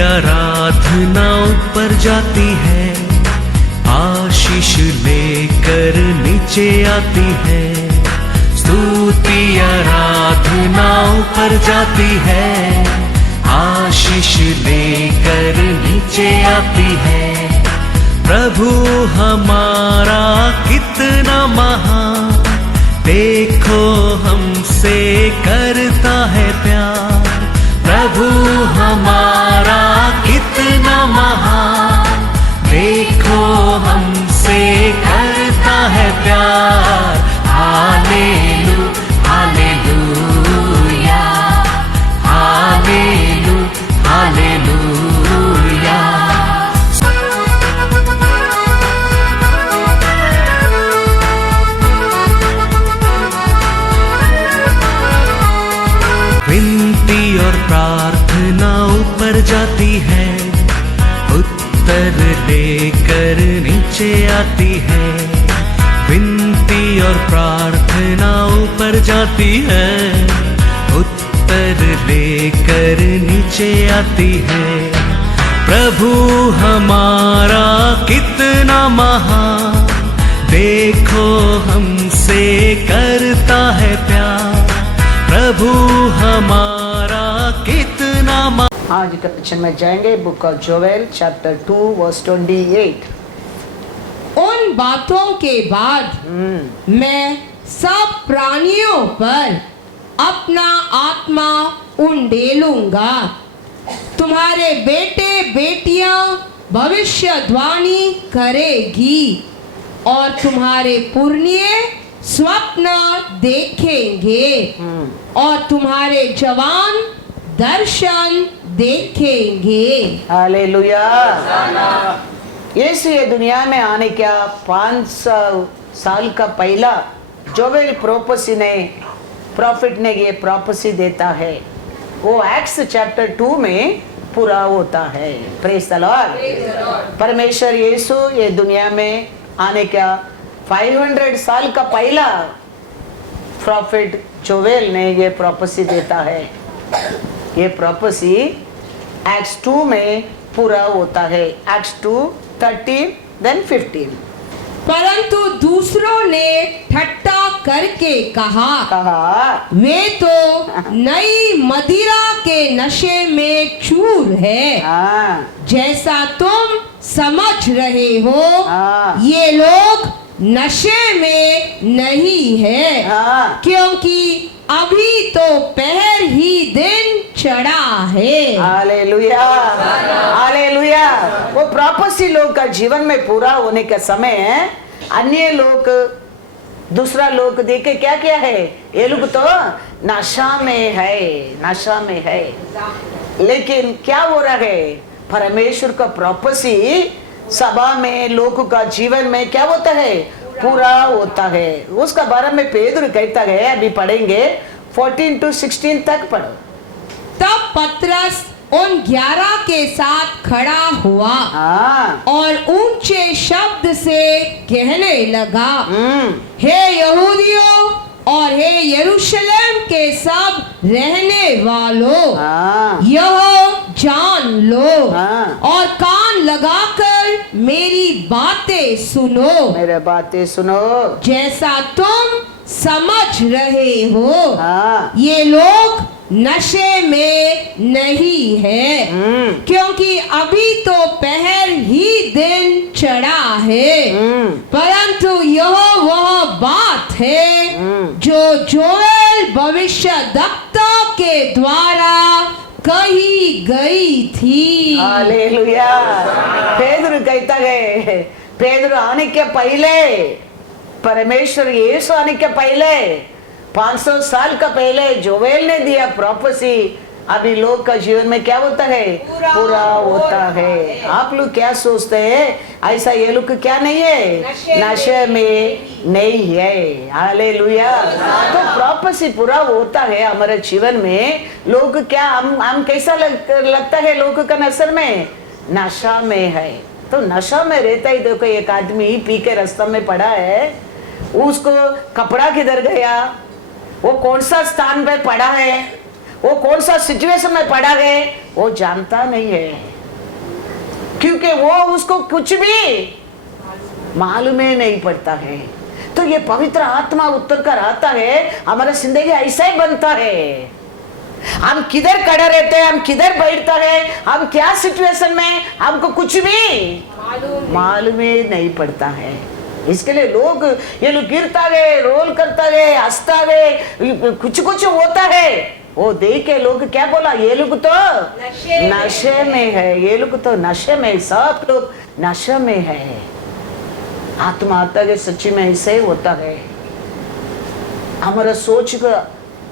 आराधना ऊपर जाती है, आशीष लेकर नीचे आती है। स्तुति आराधना ऊपर जाती है, आशीष लेकर नीचे आती है। प्रभु हमारा कितना महान, देखो हमसे करता है प्यार। प्रभु हमारा कितना महान, देखो हमसे करता है प्यार। हालेलू हालेलूया, हालेलू हालेलूया। विनती और प्रार्थना ऊपर जाती है, उत्तर लेकर नीचे आती है। विनती और प्रार्थना ऊपर जाती है, उत्तर लेकर नीचे आती है। प्रभु हमारा कितना महान, देखो हमसे करता है प्यार। प्रभु हमारा कितना आज का वचन में जाएंगे book of Joel chapter 2 verse 28। उन बातों के बाद मैं सब प्राणियों पर अपना आत्मा उंडेलूंगा। तुम्हारे बेटे बेटियां भविष्यवाणी करेगी और तुम्हारे पुरनिये स्वप्न देखेंगे और तुम्हारे जवान दर्शन देखेंगे। हालेलुया। यीशु ये दुनिया में आने का 500 साल का पहला जोवेल प्रोफेसी ने प्रॉफिट ने ये प्रोफेसी देता है, वो एक्ट्स चैप्टर 2 में पूरा होता है। Praise the Lord. परमेश्वर यीशु ये दुनिया में आने का 500 साल का पहला प्रॉफिट जोवेल ने ये प्रोफेसी देता है। ये प्रोफेसी एक्ट्स 2 में पूरा होता है। Acts 2:13 then 15। परंतु दूसरों ने ठट्टा करके कहा वे तो नई मदिरा के नशे में चूर है। जैसा तुम समझ रहे हो ये लोग नशे में नहीं है, क्योंकि अभी तो पहर ही दिन चढ़ा है। Hallelujah hallelujah. वो प्रोफेसी लोग का जीवन में पूरा होने का समय है। अन्य लोग दूसरा लोग देखे क्या क्या है, ये लोग तो नशा में है, नशा में है। लेकिन क्या हो रहा है, परमेश्वर का प्रोफेसी सभा में लोगों का जीवन में क्या होता है, पूरा होता है। उसका बारे में पेदुरु कहता है, अभी पढ़ेंगे 14 to 16 तक पढ़ो। तब पतरस उन 11 के साथ खड़ा हुआ और ऊंचे शब्द से कहने लगा, हे यहूदियों और हे यरूशलेम के सब रहने वालों, यह जान लो और कान लगाकर मेरी बातें सुनो। मेरे बातें सुनो। जैसा तुम समझ रहे हो ये लोग नशे में नहीं है, क्योंकि अभी तो पहर ही दिन चढ़ा है। परंतु यह वह बात है जो जोएल भविष्यद्वक्ता के द्वारा कही गई थी। हालेलुया। पेदुरु कहता है, पेदुरु आने के पहले, परमेश्वर यीशु आने के पहले 500 साल का पहले जोवेल ने दिया प्रोफेसी, अभी लोग का जीवन में क्या होता है, पूरा होता है। आप लोग क्या सोचते हैं, ऐसा ये लोग क्या नहीं है, नशे में नहीं है। हालेलुया। तो प्रोफेसी पूरा होता है हमारे जीवन में। लोग क्या हम कैसा लगता है, लोगों का नजर में नशा में है। तो नशा में रहता ही, देखो एक आदमी पी के रास्ता में पड़ा है, उसको कपड़ा किधर गया, वो कौन सा स्थान पे पड़ा है, वो कौन सा सिचुएशन में पड़ा है वो जानता नहीं है, क्योंकि वो उसको कुछ भी मालूम ही नहीं पड़ता है। तो ये पवित्र आत्मा उत्तर कर आता है, हमारा जिंदगी ऐसा ही बनता है। हम किधर खड़ा रहते हैं, हम किधर बैठता है, हम क्या सिचुएशन में, हमको कुछ भी मालूम ही नहीं पड़ता है। इसके लिए ये लोग गिरता गए, रोल करता गए, हंसता गए, कुछ कुछ होता है। वो देख के लोग क्या बोला, ये लोग तो नशे में है, ये लोग तो नशे में, सब लोग नशे में है। आत्मा आता है सच्ची में ऐसे ही होता है, हमारा सोच को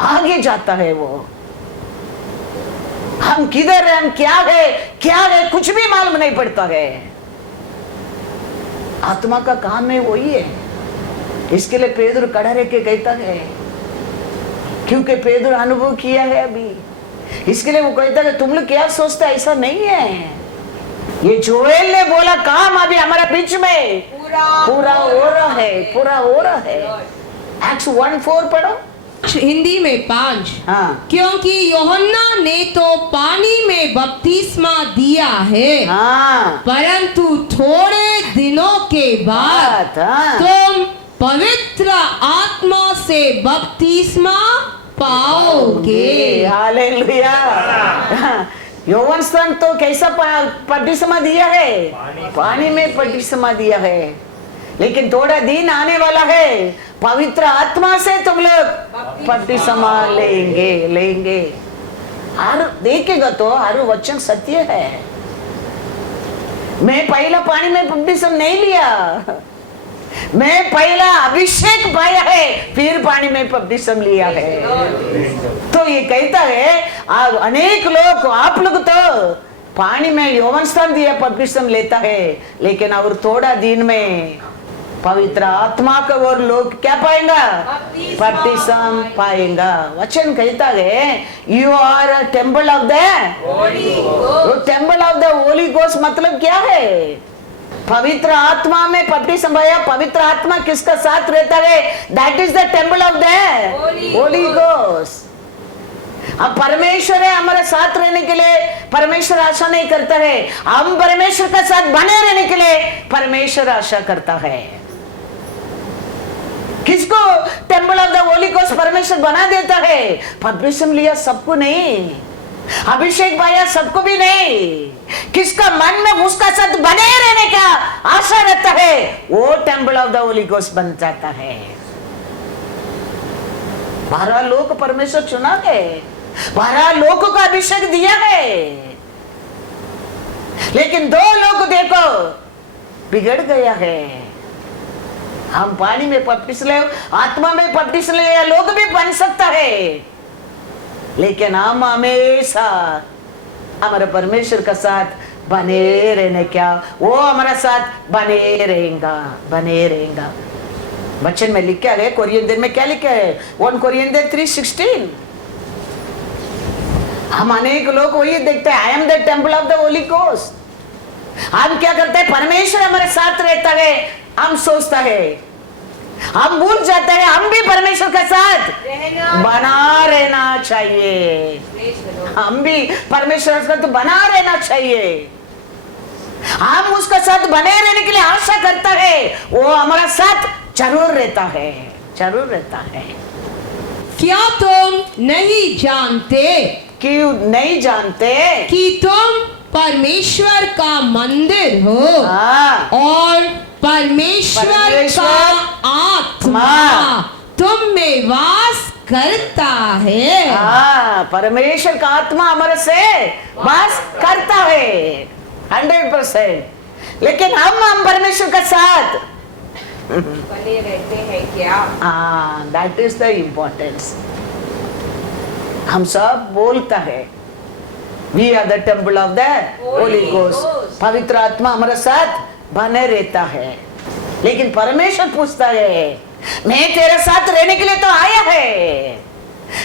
आगे जाता है। वो हम किधर है, हम क्या है कुछ भी मालूम नहीं पड़ता है। आत्मा का काम है वही है। इसके लिए पेदुर खड़ा रह के कहता है, क्योंकि पेदुर अनुभव किया है अभी। इसके लिए वो कहता है तुम लोग क्या सोचते, ऐसा नहीं है। ये जोएल ने बोला काम अभी हमारा बीच में पूरा हो रहा है। एक्ट्स 1:4 पढ़ो, हिंदी में 5। हाँ। क्योंकि यूहन्ना ने तो पानी में बपतिस्मा दिया है, हाँ। परंतु थोड़े दिनों के बाद हाँ। तुम पवित्र आत्मा से बपतिस्मा पाओगे। हालेलुया। यौवन स्नान तो कैसा बपतिस्मा दिया है, पानी में बपतिस्मा दिया है, लेकिन थोड़ा दिन आने वाला है, पवित्र आत्मा से तुम लोग बपतिस्मा लेंगे। हर देखेगा तो हर वचन सत्य है। मैं पहला पानी में बपतिस्मा नहीं लिया, मैं पहला अभिषेक पाया है, फिर पानी में बपतिस्मा लिया है। तो ये कहता है अनेक लोग, आप लोग तो पानी में यौवन स्नान दिया बपतिस्मा लेता है, लेकिन और थोड़ा दिन में पवित्र आत्मा का और लोग क्या पाएंगा, बपतिस्मा पाएंगा। वचन कहता है you are a temple of the Holy Ghost. मतलब क्या है, पवित्र आत्मा में बपतिस्मा पाया। पवित्र आत्मा किसका साथ रहता है, that is the temple of the Holy ghost. अब परमेश्वर है हमारे साथ रहने के लिए, परमेश्वर आशा नहीं करता है, हम परमेश्वर का साथ बने रहने के लिए परमेश्वर आशा करता है। किसको temple of the Holy ghost परमेश्वर बना देता है, बपतिस्मा लिया सबको नहीं, अभिषेक पाया सबको भी नहीं। किसका मन में उसका साथ बने रहने का आशा रहता है, वो temple of the Holy ghost बन जाता है। 12 लोग परमेश्वर चुना है, 12 लोगों का अभिषेक दिया है, लेकिन 2 लोग देखो बिगड़ गया है। हम पानी में बपतिस्मा, आत्मा में बपतिस्मा लोग भी बन सकता है, लेकिन हम हमेशा हमारे परमेश्वर का साथ बने रहने क्या, वो हमारा साथ बने रहेगा। वचन में लिखा है, कोरियंदर में क्या लिखा है, 1 कोरियंदर 3:16। हम अनेक लोग वही देखते हैं, I am the temple of the Holy Ghost. हम क्या करते हैं, परमेश्वर हमारे साथ रहता है, हम सोचता है, हम भूल जाते हैं हम भी परमेश्वर के साथ बना रहना चाहिए। हम भी परमेश्वर के साथ बना रहना चाहिए। हम उसका साथ बने रहने के लिए आशा करता है, वो हमारा साथ जरूर रहता है। क्या तुम नहीं जानते, क्यों नहीं जानते कि तुम परमेश्वर का मंदिर हो और परमेश्वर का आत्मा तुम में वास करता है। परमेश्वर का आत्मा हमारे से वास करता है 100%। लेकिन हम परमेश्वर के साथ बने रहते हैं क्या? That is the importance. हम सब बोलता है we are the temple of the Holy Ghost, पवित्र आत्मा हमारे साथ बने रहता है। लेकिन परमेश्वर पूछता है, मैं तेरे साथ रहने के लिए तो आया है,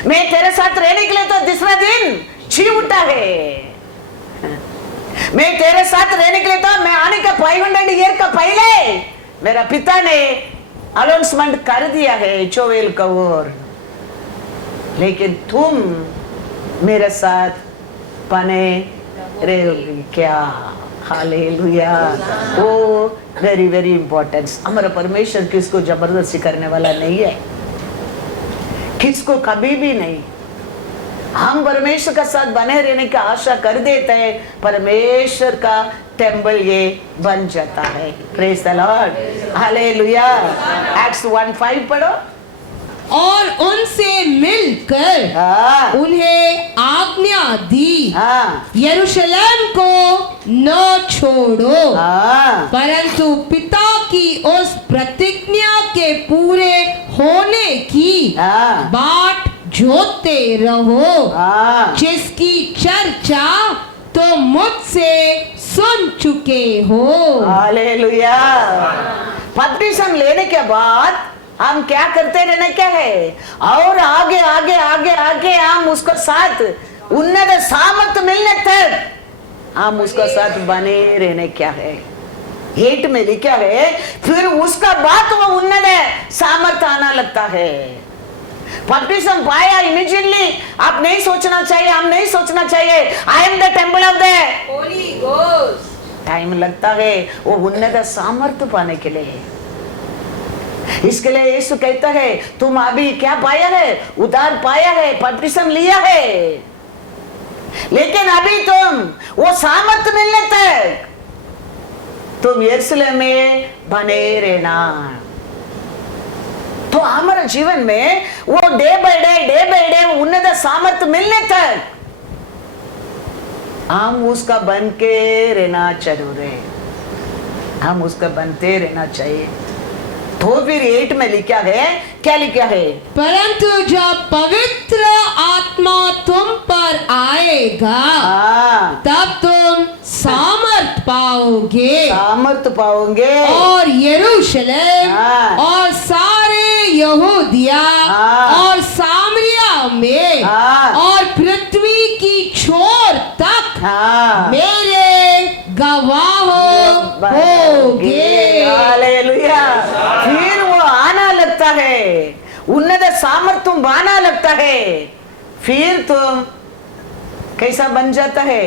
मैं तेरे साथ रहने के लिए तो दूसरा दिन जी उठा है, मैं तेरे साथ रहने के लिए तो मैं आने का 500 ईयर का पहले मेरा पिता ने अनाउंसमेंट कर दिया है जोएल का ओर। लेकिन तुम मेरे साथ बने रहोगे क्या? हालेलुया। वो वेरी वेरी इंपॉर्टेंट। हमारा परमेश्वर किसको जबरदस्ती करने वाला नहीं है, किसको कभी भी नहीं। हम परमेश्वर का साथ बने रहने की आशा कर देते हैं, परमेश्वर का टेम्पल ये बन जाता है। Praise the Lord, hallelujah. Acts 1:5 पढ़ो। और उनसे मिलकर हाँ उन्हें आज्ञा दी, हाँ यरूशलेम को न छोड़ो, हाँ परंतु पिता की उस प्रतिज्ञा के पूरे होने की हाँ बाट जोते रहो, हाँ जिसकी चर्चा तो मुझसे सुन चुके हो। हालेलुया। बपतिस्म लेने के बाद हम क्या करते रहना क्या है, और आगे आगे आगे आगे हम उसको साथ उन्नत सामर्थ मिलने तक हम उसका साथ बने रहने क्या है। 8 में लिखा है, फिर उसका बाद वो उन्नत सामर्थ आना लगता है। बपतिस्म पाया इमीडिएटली आप नहीं सोचना चाहिए, हम नहीं सोचना चाहिए I am the temple of the Holi ghost. Time लगता है वो उन्नत सामर्थ्य पाने के लिए। इसके लिए यीशु कहता है तुम अभी क्या पाया है, उद्धार पाया है, बपतिस्म लिया है, लेकिन अभी तुम वो सामर्थ्य मिलने तक तुम यरूशलेम में बने रहना। तो हमारे जीवन में वो डे बाय डे उन्नत सामर्थ्य मिलने तक हम उसका बन के रहना जरूर है, हम उसका बनते रहना चाहिए। तो फिर 8 में लिखा है, क्या लिखा है, परंतु जब पवित्र आत्मा तुम पर आएगा तब तुम सामर्थ पाओगे, सामर्थ पाओगे, और यरूशलेम और सारे यहूदिया और सामरिया में और पृथ्वी की छोर तक मेरे गवाह होगे। हालेलुया। फिर वो आना लगता है, उन्नत सामर्थ तुम आना लगता है, फिर तुम कैसा बन जाता है,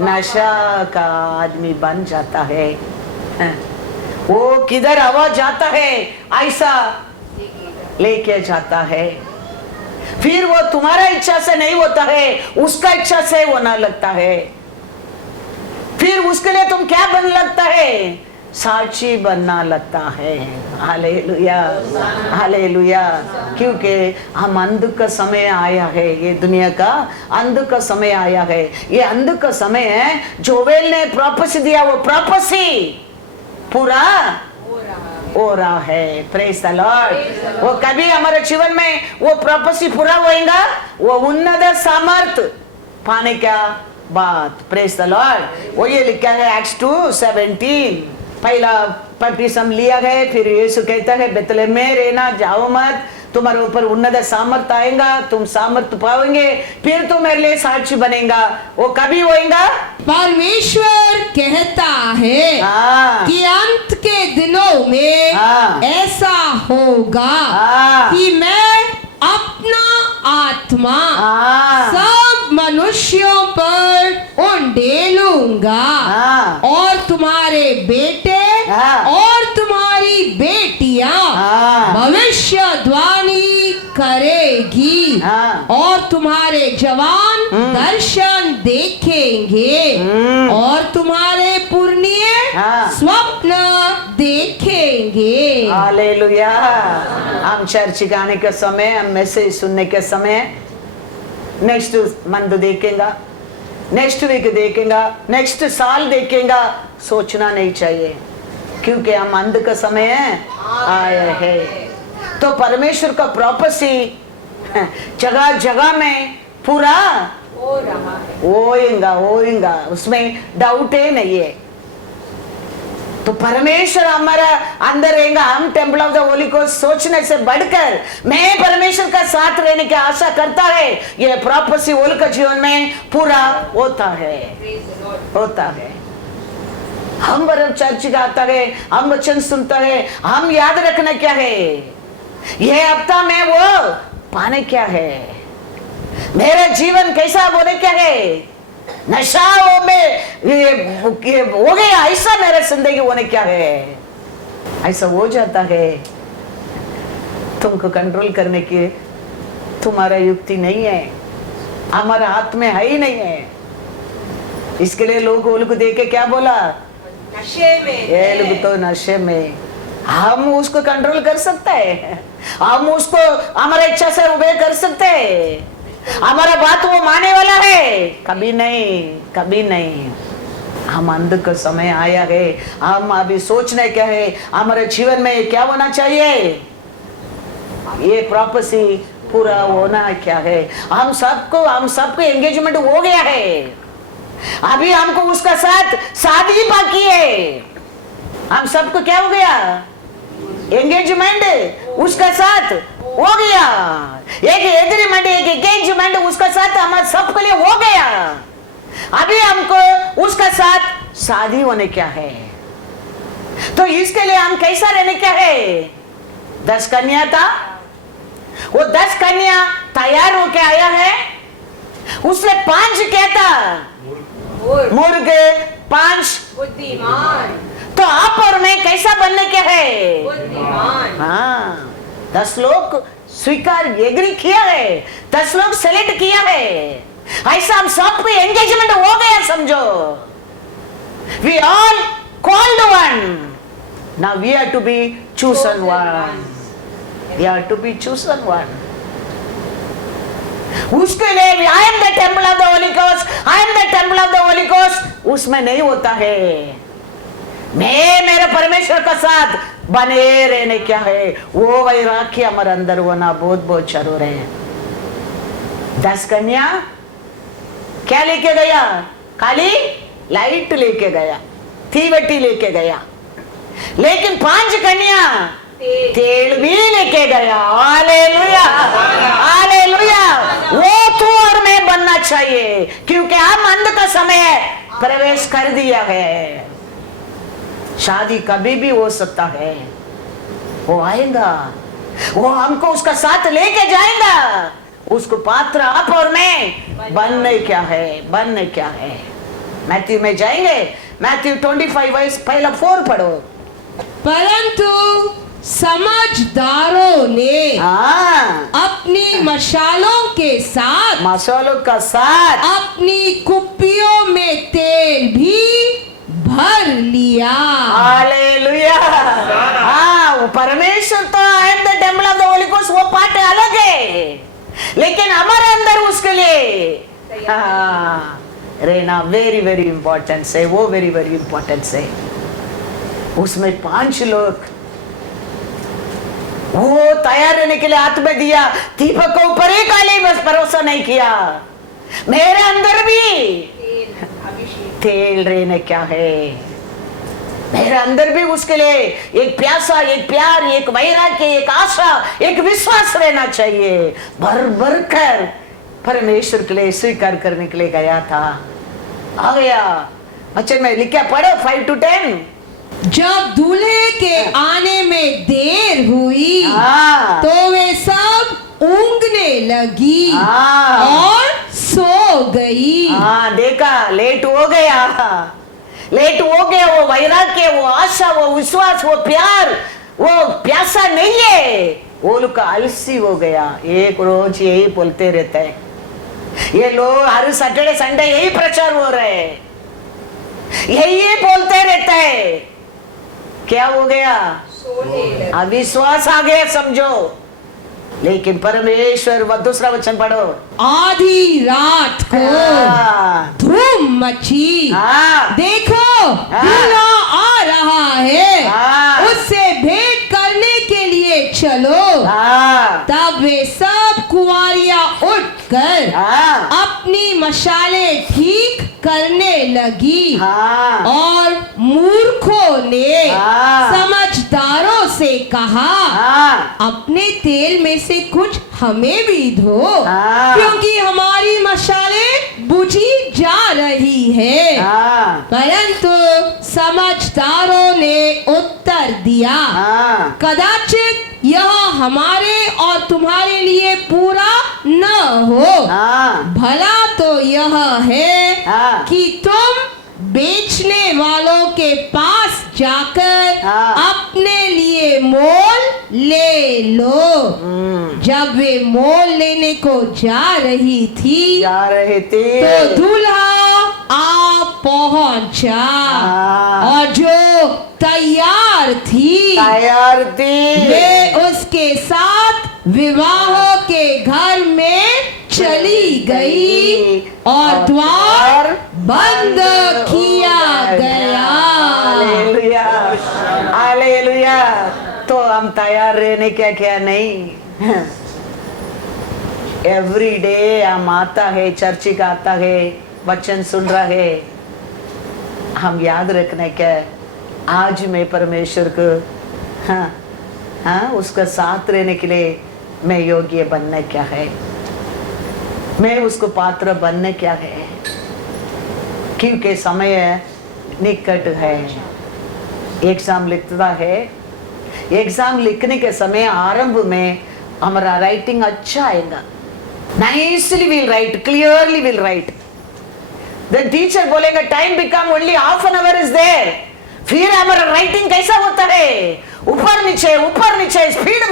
नशा का आदमी बन जाता है। वो किधर आवाज जाता है ऐसा लेके जाता है। फिर वो तुम्हारा इच्छा से नहीं होता है, उसका इच्छा से होना लगता है। फिर उसके लिए तुम क्या बन लगता है, साक्षी बनना लगता है। Hallelujah, hallelujah. क्योंकि हम अंध का समय आया है, ये दुनिया का अंध का समय आया है। ये अंध का समय है, जोवेल ने प्रोफेसी दिया, वो प्रोफेसी पूरा हो रहा है। Praise the Lord. वो कभी हमारे जीवन में वो प्रोफेसी पूरा होएगा, वो उन्नत सामर्थ पाने का बात। Praise the Lord. वो ये लिखा है एक्ट्स 2:17। पहला बपतिस्म लिया है, फिर यीशु कहता है बेतलेहम में रहना, जाओ मत, तुम्हारे ऊपर उन्नत सामर्थ आएगा, तुम सामर्थ पाओगे, फिर तुम मेरे लिए साक्षी बनेगा। वो कभी होएगा, परमेश्वर कहता है कि अंत के दिनों में ऐसा होगा कि मैं अपना आत्मा सब मनुष्यों पर उंडेलूंगा, और तुम्हारे बेटे और तुम्हारी बेटियां भविष्यवाणी करेगी, और तुम्हारे जवान दर्शन देखेंगे, और तुम्हारे पुरनिये स्वप्न देखेंगे। हालेलुया। हम चर्च गाने के समय, हम मैसेज सुनने के समय नेक्स्ट मंथ देखेगा, नेक्स्ट वीक देखेगा, नेक्स्ट साल देखेगा, सोचना नहीं चाहिए, क्योंकि हम अंध का समय आए हैं। तो परमेश्वर का प्रोफेसी जगह जगह में पूरा होएगा, उसमें डाउट ही नहीं है। तो परमेश्वर हमारा अंदर रहेगा। हम टेम्पल ऑफ द होली को सोचने से बढ़कर मैं परमेश्वर का साथ रहने की आशा करता है, ये प्रोफेसी होली का जीवन में पूरा होता है, होता है। हम बरब चर्च गाता है, हम वचन सुनता है, हम याद रखना क्या है, ये हफ्ता में वो पाने क्या है, मेरा जीवन कैसा बोले क्या है, नशाओं में ये हो गया, ऐसा मेरा जिंदगी होने क्या है, ऐसा हो जाता है। तुमको कंट्रोल करने की तुम्हारा युक्ति नहीं है, हमारा हाथ में है ही नहीं है। इसके लिए लोग को देख के क्या बोला, नशे में ये लोग तो नशे में। हम उसको कंट्रोल कर सकते हैं, हम उसको हमारे इच्छा से उबे कर सकते हैं, हमारा बात वो माने वाला है, कभी नहीं, कभी नहीं। हम अंध का समय आया है, हम अभी सोचने क्या है, हमारे जीवन में क्या होना चाहिए, ये प्रोपेसी पूरा होना क्या है। हम सबको एंगेजमेंट हो गया है, अभी हमको उसका साथ शादी बाकी है। हम सबको क्या हो गया, एंगेजमेंट उसका साथ हो गया, एक एग्रीमेंट, एक एंगेजमेंट उसका साथ हमारे सबके लिए हो गया। अभी हमको उसका साथ शादी होने क्या है, तो इसके लिए हम कैसा रहने क्या है। 10 कन्या था, वो 10 कन्या तैयार होके आया है, उसने 5 क्या था, मूर्ख, 5 बुद्धिमान। तो आप और मैं कैसा बनने क्या है, बुद्धिमान। हाँ, 10 लोग स्वीकार एग्री किया है, 10 लोग सेलेक्ट किया है, ऐसा हम सब पे एंगेजमेंट हो गया समझो। We all called one, now we are to be chosen one, we are to be chosen one। उसके लिए I am the temple of the Holy Ghost, I am the temple of the Holy Ghost, उसमें नहीं होता है। मैं मेरे परमेश्वर का साथ बने रहने क्या है, वो वैराग्य हमारे अंदर होना बहुत बहुत जरूर है। 10 कन्या क्या लेके गया, खाली लाइट लेके गया, तीवटी लेके गया, लेकिन 5 कन्या तेल भी लेके गया। Hallelujah, hallelujah. वो तू और मैं बनना चाहिए, क्योंकि हम अंध का समय प्रवेश कर दिया है। शादी कभी भी हो सकता है, वो आएगा, वो हमको उसका साथ लेके जाएगा, उसको पात्र आप और मैं बनने क्या है, बनने क्या है। मैथ्यू में जाएंगे, मैथ्यू 25 वर्ष पहला 4 पढ़ो। परंतु समझदारों ने अपनी मशालों के साथ, मसालों का साथ अपनी कुप्पियों में तेल भी भर लिया। हालेलुया। हाँ, वो परमेश्वर तो I am the temple of the Holy Ghost, वो पाठ अलग है, लेकिन हमारे अंदर उसके लिए रहना वेरी वेरी इंपॉर्टेंट है, वो वेरी वेरी इंपॉर्टेंट है। उसमें 5 लोग वो तैयार रहने के लिए हाथ में दिया, दीपक को ऊपर ही काली बस भरोसा नहीं किया। मेरे अंदर भी तेल रहने क्या है, मेरे अंदर भी उसके लिए एक प्यासा, एक प्यार, एक वैराग्य, एक आशा, एक विश्वास रहना चाहिए। भर भर कर परमेश्वर के लिए स्वीकार करने के लिए गया था, आ गया। बच्चे में लिखा पढ़ो 5 to 10। जब दूल्हे के आने में देर हुई तो वे सब ऊँघने लगी और सो गई। देखा, लेट हो गया, लेट हो गया। वो वैराग्य, वो आशा, वो विश्वास, वो प्यार, वो प्यासा नहीं है, वो लोग आलसी हो गया। एक रोज यही बोलते रहते हैं, ये लोग हर सैटरडे संडे यही प्रचार हो रहे हैं, यही बोलते रहते हैं। क्या हो गया, अविश्वास आ गया समझो। लेकिन परमेश्वर, दूसरा वचन पढ़ो। आधी रात को धूम मची, देखो दूल्हा आ रहा है, उससे भेंट करने के लिए चलो। तब वे सब कुंवारियां उठकर अपनी मशाले ठीक करने लगी और मूर्खों ने समझदारों से कहा, अपने तेल में से कुछ हमें भी दो, क्योंकि हमारी मशाले बुझी जा रही है। परंतु समझदारों ने उत्तर दिया, कदाचित यह हमारे और तुम्हारे लिए पूरा न हो। हाँ भला तो यह है हाँ। कि तुम बेचने वालों के पास जाकर हाँ। अपने लिए मोल ले लो। जब वे मोल लेने को जा रही थी जा रहे थे तो दूल्हा आ पहुंचा हाँ। और जो तैयार थी तैयार थी वे उसके साथ विवाह के घर में चली गई और द्वार बंद किया गया। Hallelujah hallelujah. तो हम तैयार रहने क्या नहीं। एवरी डे हम आता है, चर्च का आता है, वचन सुन रहा है। हम याद रखने क्या आज मैं परमेश्वर को हाँ उसका साथ रहने के लिए मैं योग्य बनना क्या है, मैं उसको पात्र बनने क्या है, क्योंकि समय निकट है। एग्जाम लिखता है, एग्जाम लिखने के समय आरंभ में हमारा राइटिंग अच्छा आएगा, nicely will write, clearly will write. The teacher बोलेगा time become only half an hour is there. फिर हमारा राइटिंग कैसा होता है, ऊपर नीचे स्पीड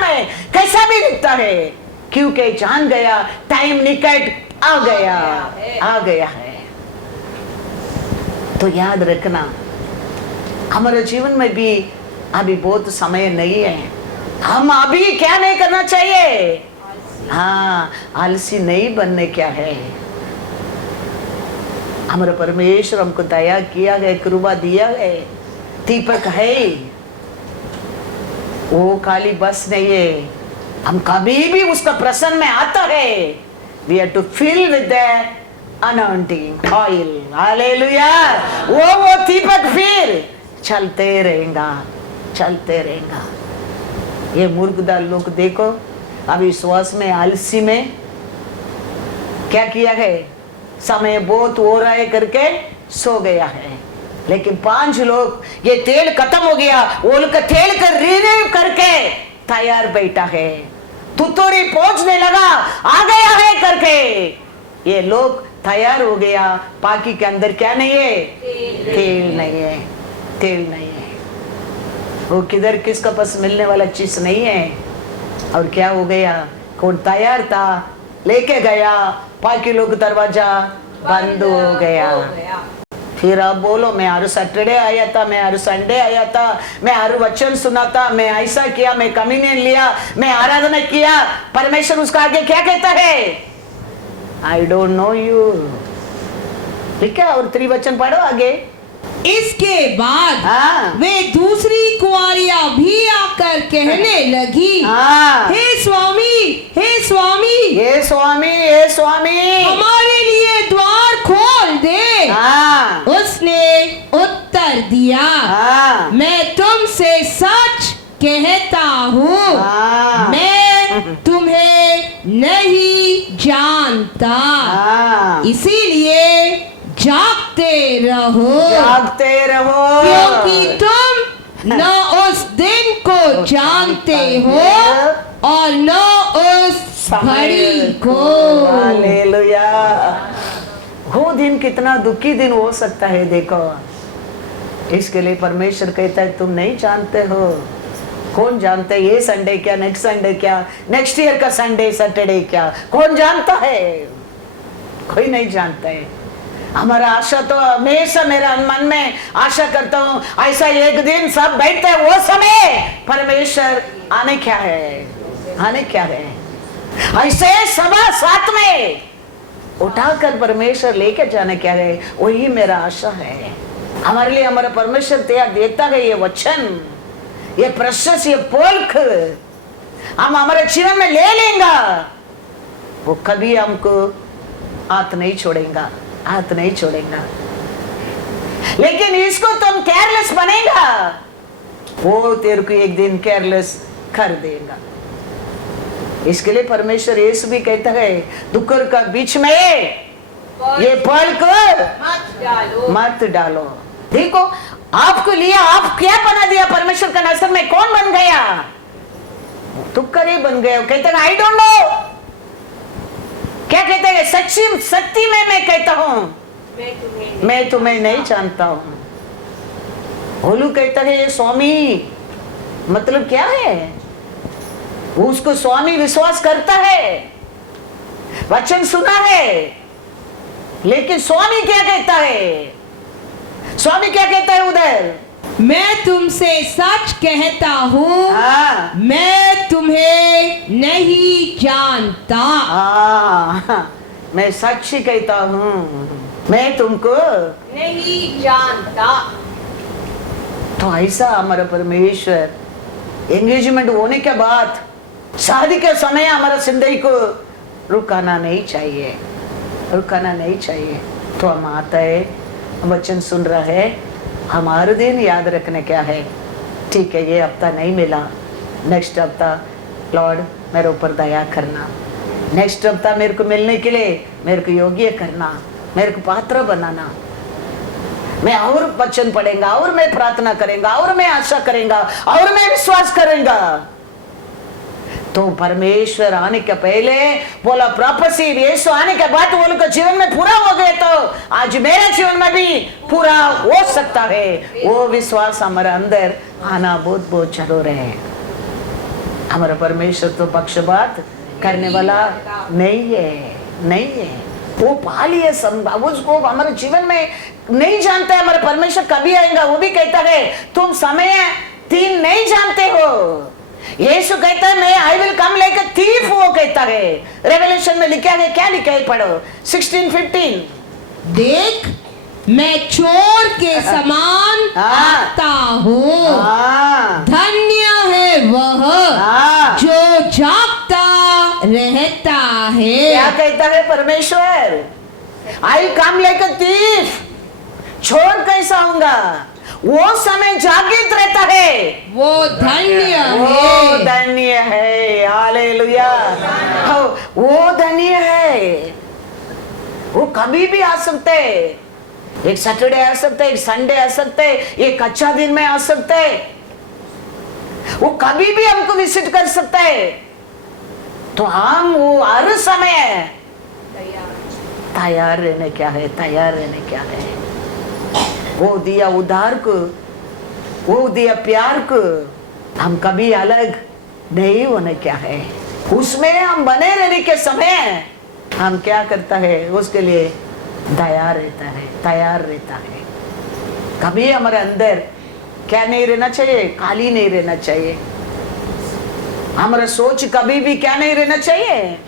में कैसा भी लिखता है, क्योंकि जान गया टाइम निकट आ गया है। तो याद रखना हमारे जीवन में भी अभी बहुत समय नहीं है। हम अभी क्या नहीं करना चाहिए, हाँ आलसी नहीं बनने क्या है। हमारा परमेश्वर हमको दया किया है, कृपा दिया है, दीपक है, वो खाली बस नहीं है, हम कभी भी उसका प्रसन्न में आता है। We have to fill with the anointing oil. Hallelujah. वो दीपक फिर चलते रहेगा। ये मूर्खदा लोग देखो अभी श्वास में आलसी में क्या किया है, समय बहुत हो रहा है करके सो गया है। लेकिन 5 लोग ये तेल खत्म हो गया, वो लोग तेल कर रिन्यू करके तैयार बैठा है, तुतुड़ी पहुंचने लगा आ गया है करके ये लोग तैयार हो गया। पाकी के अंदर क्या नहीं है, तेल नहीं है। वो किधर किसका पास मिलने वाला चीज नहीं है। और क्या हो गया, कौन तैयार था लेके गया, बाकी लोग दरवाजा बंद हो गया। फिर आप बोलो मैं हर सैटरडे आया था, मैं हर संडे आया था, मैं हर वचन सुना था, मैं ऐसा किया, मैं कम्युनियन लिया, मैं आराधना किया। परमेश्वर उसका आगे क्या कहता है, आई डोंट नो यू। ठीक है, और 3 वचन पढ़ो आगे। इसके बाद हाँ। वे दूसरी कुंवारियां भी आकर कहने लगी, हाँ। हे स्वामी, हे स्वामी, ये स्वामी हमारे लिए द्वार खोल दे। हाँ। उसने उत्तर दिया, हाँ। मैं तुमसे सच कहता हूँ, हाँ। मैं तुम्हें नहीं जानता। हाँ। इसीलिए जागते रहो, क्योंकि तुम न उस दिन को जानते हो और न उस घड़ी को। हालेलुया। वो दिन कितना दुखी दिन हो सकता है, देखो। इसके लिए परमेश्वर कहता है तुम नहीं जानते हो। कौन जानता है ये संडे क्या, नेक्स्ट संडे क्या, नेक्स्ट ईयर का संडे सैटरडे क्या, कौन जानता है? कोई नहीं जानता है। हमारा आशा तो हमेशा मेरा मन में आशा करता हूँ ऐसा एक दिन सब बैठते हैं, वो समय परमेश्वर आने क्या है ऐसे सभा साथ में उठाकर परमेश्वर लेकर जाने क्या है, वही मेरा आशा है। हमारे लिए हमारा परमेश्वर तैयार देता है ये वचन, ये प्रशंस, ये पोल्ख हम हमारे जीवन में ले लेंगे। वो कभी हमको हाथ नहीं छोड़ेगा। लेकिन इसको तुम केयरलेस बनेगा, वो तेरे को एक दिन केयरलेस कर देगा। इसके लिए परमेश्वर यीशु भी कहता है दुख का बीच में ये फल को मत डालो। देखो आपको लिया, आप क्या बना दिया परमेश्वर का नजर में, कौन बन गया? तुक्कर ही बन गया। कहते हैं आई डोंट नो, क्या कहते हैं? सच्ची सच्ची में मैं कहता हूं मैं तुम्हें नहीं जानता हूं। ओलू कहता है ये स्वामी मतलब क्या है? उसको स्वामी विश्वास करता है, वचन सुना है, लेकिन स्वामी क्या कहता है? स्वामी क्या कहता है उधर? मैं तुमसे सच कहता हूँ, हाँ। मैं तुम्हें नहीं जानता। मैं सच ही कहता हूँ, मैं तुमको नहीं जानता। तो ऐसा हमारा परमेश्वर एंगेजमेंट होने के बाद शादी के समय हमारा जिंदगी को रुकाना नहीं चाहिए, रुकाना नहीं चाहिए। तो हम आता है, वचन सुन रहा है, हमारे दिन याद रखने क्या है? ठीक है, ये हफ्ता नहीं मिला, नेक्स्ट हफ्ता लॉर्ड मेरे ऊपर दया करना, नेक्स्ट हफ्ता मेरे को मिलने के लिए मेरे को योग्य करना, मेरे को पात्र बनाना। मैं और वचन पढ़ेगा, और मैं प्रार्थना करेगा, और मैं आशा करेगा, और मैं विश्वास करेगा। तो परमेश्वर आने के पहले बोला प्रॉफेसी, यीशु आने के बाद वो लोग जीवन में पूरा हो गए, तो आज मेरे जीवन में भी पूरा हो सकता है। वो विश्वास हमारे अंदर आना बहुत बहुत जरूर है। हमारा परमेश्वर तो पक्षपात करने वाला नहीं है, नहीं है। वो पाली है उसको हमारे जीवन में नहीं जानता है हमारे परमेश्वर कभी आएगा। वो भी कहता है तुम समय 3 नहीं जानते हो। यीशु कहता है मैं I will come like a thief, वो कहता है। रेवलेशन में लिखा है, क्या लिखा है? पढ़ो 16:15। देख मैं चोर के समान आता हूँ, धन्य है वह जो जागता रहता है। क्या कहता है परमेश्वर? आई कम लाइक अ थीफ। चोर कैसा होगा? वो समय जागृत रहता है, वो धन्य है, वो धन्य है। हालेलुया, वो धन्य है। वो कभी भी आ सकते है, एक सैटरडे आ सकते, एक संडे आ सकते, एक अच्छा दिन में आ सकते, वो कभी भी हमको विजिट कर सकता है। तो हम वो हर समय तैयार रहने क्या है, तैयार रहने क्या है। वो दिया उधार को, वो दिया प्यार को, हम कभी अलग नहीं होने क्या है। उसमें हम बने रहने के समय हम क्या करता है, उसके लिए तैयार रहता है, तैयार रहता है। कभी हमारे अंदर क्या नहीं रहना चाहिए? खाली नहीं रहना चाहिए। हमारा सोच कभी भी क्या नहीं रहना चाहिए?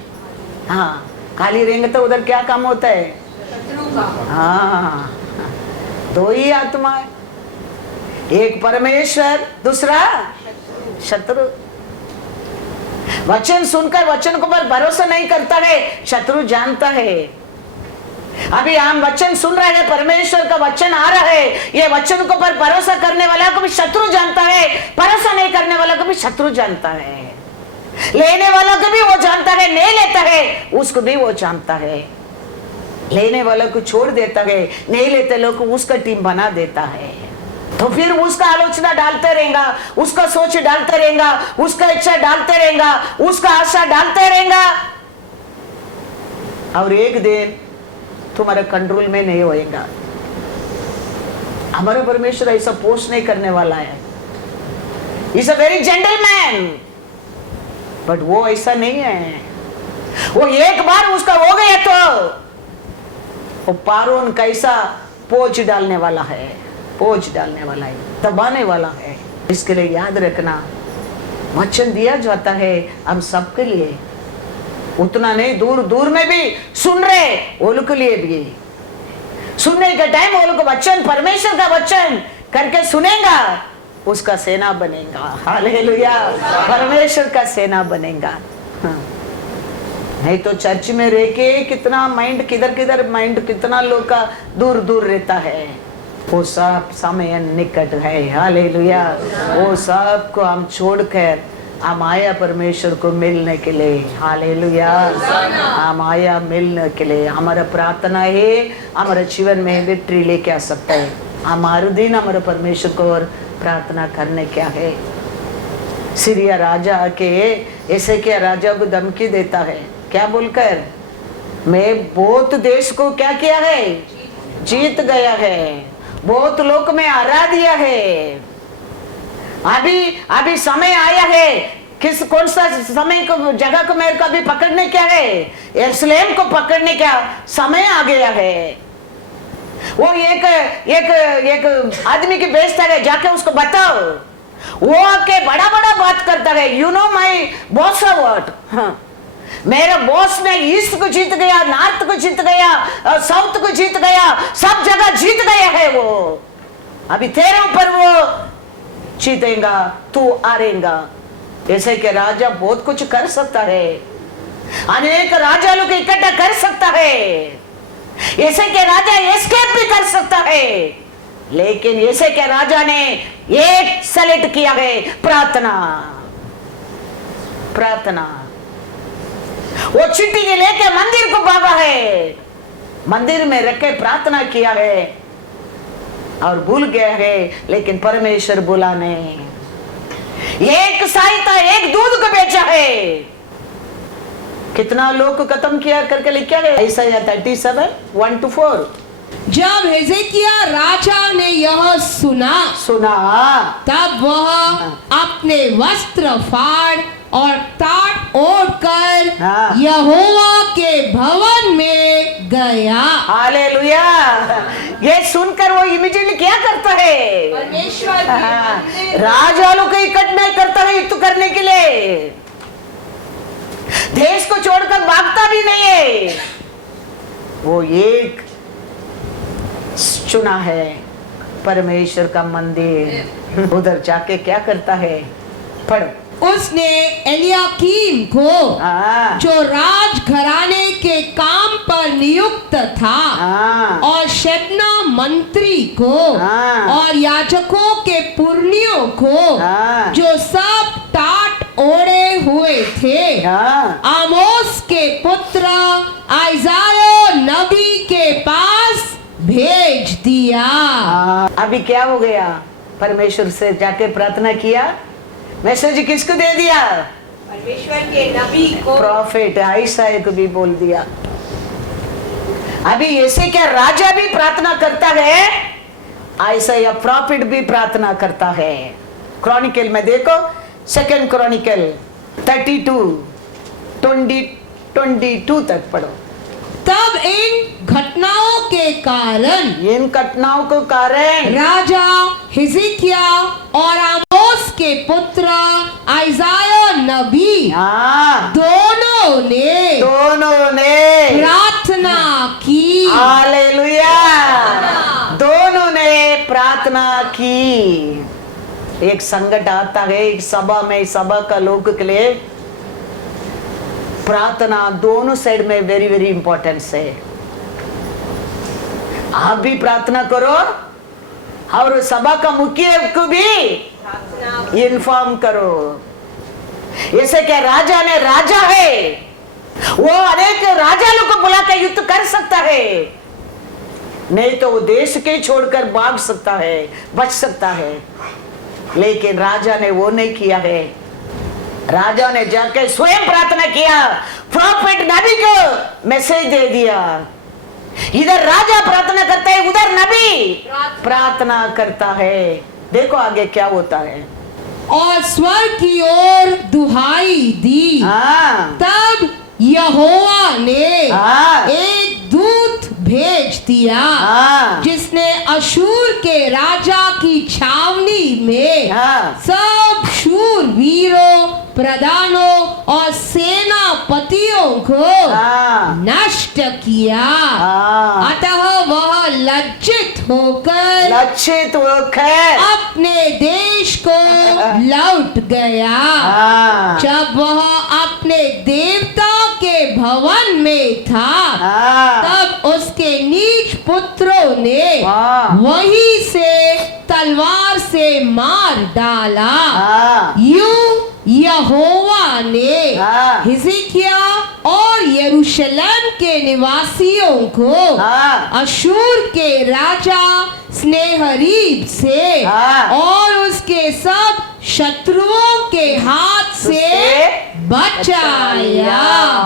हाँ, खाली रहेंगे तो उधर क्या काम होता है? हाँ, 2 ही आत्मा है, एक परमेश्वर, दूसरा शत्रु। वचन सुनकर वचन को पर भरोसा नहीं करता है, शत्रु जानता है। अभी हम वचन सुन रहे हैं, परमेश्वर का वचन आ रहा है, ये वचन को पर भरोसा करने वाला को भी शत्रु जानता है, भरोसा नहीं करने वाला को भी शत्रु जानता है, लेने वाला को भी वो जानता है, नहीं लेता है उसको भी वो जानता है, लेने वाला को छोड़ देता है, नहीं लेते लोग को उसका टीम बना देता है। तो फिर उसका आलोचना डालते रहेगा, उसका सोच डालते रहेगा, उसका इच्छा डालते रहेगा, उसका आशा डालते रहेगा, और एक दिन तुम्हारे कंट्रोल में नहीं होएगा। हमारा परमेश्वर ऐसा पोस्ट नहीं करने वाला है। Is a very gentleman, but वो ऐसा नहीं है। वो एक बार उसका हो गया तो वो पारोन कैसा पोच डालने वाला है, पोच डालने वाला है, दबाने वाला है। इसके लिए याद रखना, वचन दिया जाता है हम सबके लिए, उतना नहीं, दूर दूर में भी सुन रहे वो लोग के लिए भी। सुनने का टाइम वो लोग वचन, परमेश्वर का वचन करके सुनेगा, उसका सेना बनेगा। हालेलुया, परमेश्वर का सेना बनेगा। हाँ। नहीं तो चर्च में रह के कितना माइंड किधर किधर, माइंड कितना लोग का दूर दूर रहता है। वो सब समय निकट है। हालेलुया, वो सब को हम छोड़कर हम आया परमेश्वर को मिलने के लिए। हालेलुया, हम आया मिलने के लिए। हमारा प्रार्थना है हमारे जीवन में विक्ट्री लेके आ सकता है। हमारे दिन हमारे परमेश्वर को और प्रार्थना करने क्या है। सीरिया राजा के ऐसे क्या राजा को धमकी देता है, क्या बोलकर? मैं बहुत देश को क्या किया है, जीत गया है, बहुत लोग में हरा दिया है। अभी समय आया है, कौन सा समय को जगह को मेरे को अभी पकड़ने क्या है, यरूशलेम को पकड़ने का समय आ गया है। वो एक आदमी की बेचता है, जाके उसको बताओ, वो आके बड़ा बड़ा बात करता है, you know my boss what, मेरा बॉस ने ईस्ट को जीत गया, नॉर्थ को जीत गया, साउथ को जीत गया, सब जगह जीत गया है वो। अभी तेरे ऊपर वो जीतेगा, तू हारेगा। ऐसे के राजा बहुत कुछ कर सकता है, अनेक राजा लोग इकट्ठा कर सकता है, ऐसे के राजा एस्केप भी कर सकता है, लेकिन ऐसे के राजा ने एक सेलेक्ट किया है, प्रार्थना। प्रार्थना। वो चिट्ठी लेके मंदिर को भागा है, मंदिर में रख के प्रार्थना किया है और भूल गया है, लेकिन परमेश्वर भूला नहीं। एक सहायता एक दूध को बेचा है, कितना लोग को खत्म किया करके लिखा है, ऐसा 37 1-4। जब हिजकिय्याह राजा ने यह सुना तब वह अपने वस्त्र फाड़ और टाट ओढ़कर यहोवा के भवन में गया। हालेलुया। ये सुनकर वो इमीडिएटली क्या करता है, परमेश्वर राजा लोग को इकट्ठा करता है युद्ध करने के लिए, देश को छोड़कर भागता भी नहीं है। वो एक चुना है परमेश्वर का मंदिर, उधर जाके क्या करता है, पढ़ो। उसने एलियाकीम को जो राजघराने के काम पर नियुक्त था और शेबना मंत्री को और याजकों के पुरनियों को जो सब टाट ओढ़े हुए थे, आमोस के पुत्र आइज़ाया नबी के पास भेज दिया। अभी क्या हो गया, परमेश्वर से जाके प्रार्थना किया, मैसेज किसको दे दिया, परमेश्वर के नबी को, प्रॉफिट आइसाया को भी बोल दिया। अभी ऐसे क्या राजा भी प्रार्थना करता है, आइसाया प्रॉफिट भी प्रार्थना करता है। क्रॉनिकल में देखो, 2 क्रॉनिकल 32 तक पढ़ो। तब इन घटनाओं के कारण राजा हिजकिय्याह और आमोस के पुत्र आइज़ाया नबी दोनों ने प्रार्थना की। हालेलुया। दोनों ने प्रार्थना की। एक संकट आता है एक सभा में, सभा का लोग के लिए प्रार्थना दोनों साइड में वेरी वेरी इंपॉर्टेंस है। आप भी प्रार्थना करो और सभा का मुखिया को भी इन्फॉर्म करो। ऐसे क्या राजा ने राजा है, वो अनेक राजा लोग को बुला के युद्ध कर सकता है, नहीं तो वो देश के छोड़कर भाग सकता है, बच सकता है, लेकिन राजा ने वो नहीं किया है। राजा ने जाके स्वयं प्रार्थना किया, प्रॉफिट नबी को मैसेज दे दिया। इधर राजा प्रार्थना करता है, उधर नबी प्रार्थना करता है। देखो आगे क्या होता है। और स्वर्ग की ओर दुहाई दी। तब यहोवा ने एक दूत भेज दिया जिसने अशूर के राजा की छावनी में सब शूर वीरों, प्रधानों और सेनापतियों को नष्ट किया। अतः वह लज्जित होकर अपने देश को लौट गया। जब वह अपने देवता के भवन में था तब उसके नीच पुत्रों ने वहीं से तलवार से मार डाला। यूं यहोवा ने हिजकिय्याह और यरूशलेम के निवासियों को अशूर के राजा सन्हेरीब से और उसके सब शत्रुओं के हाथ से बचाया।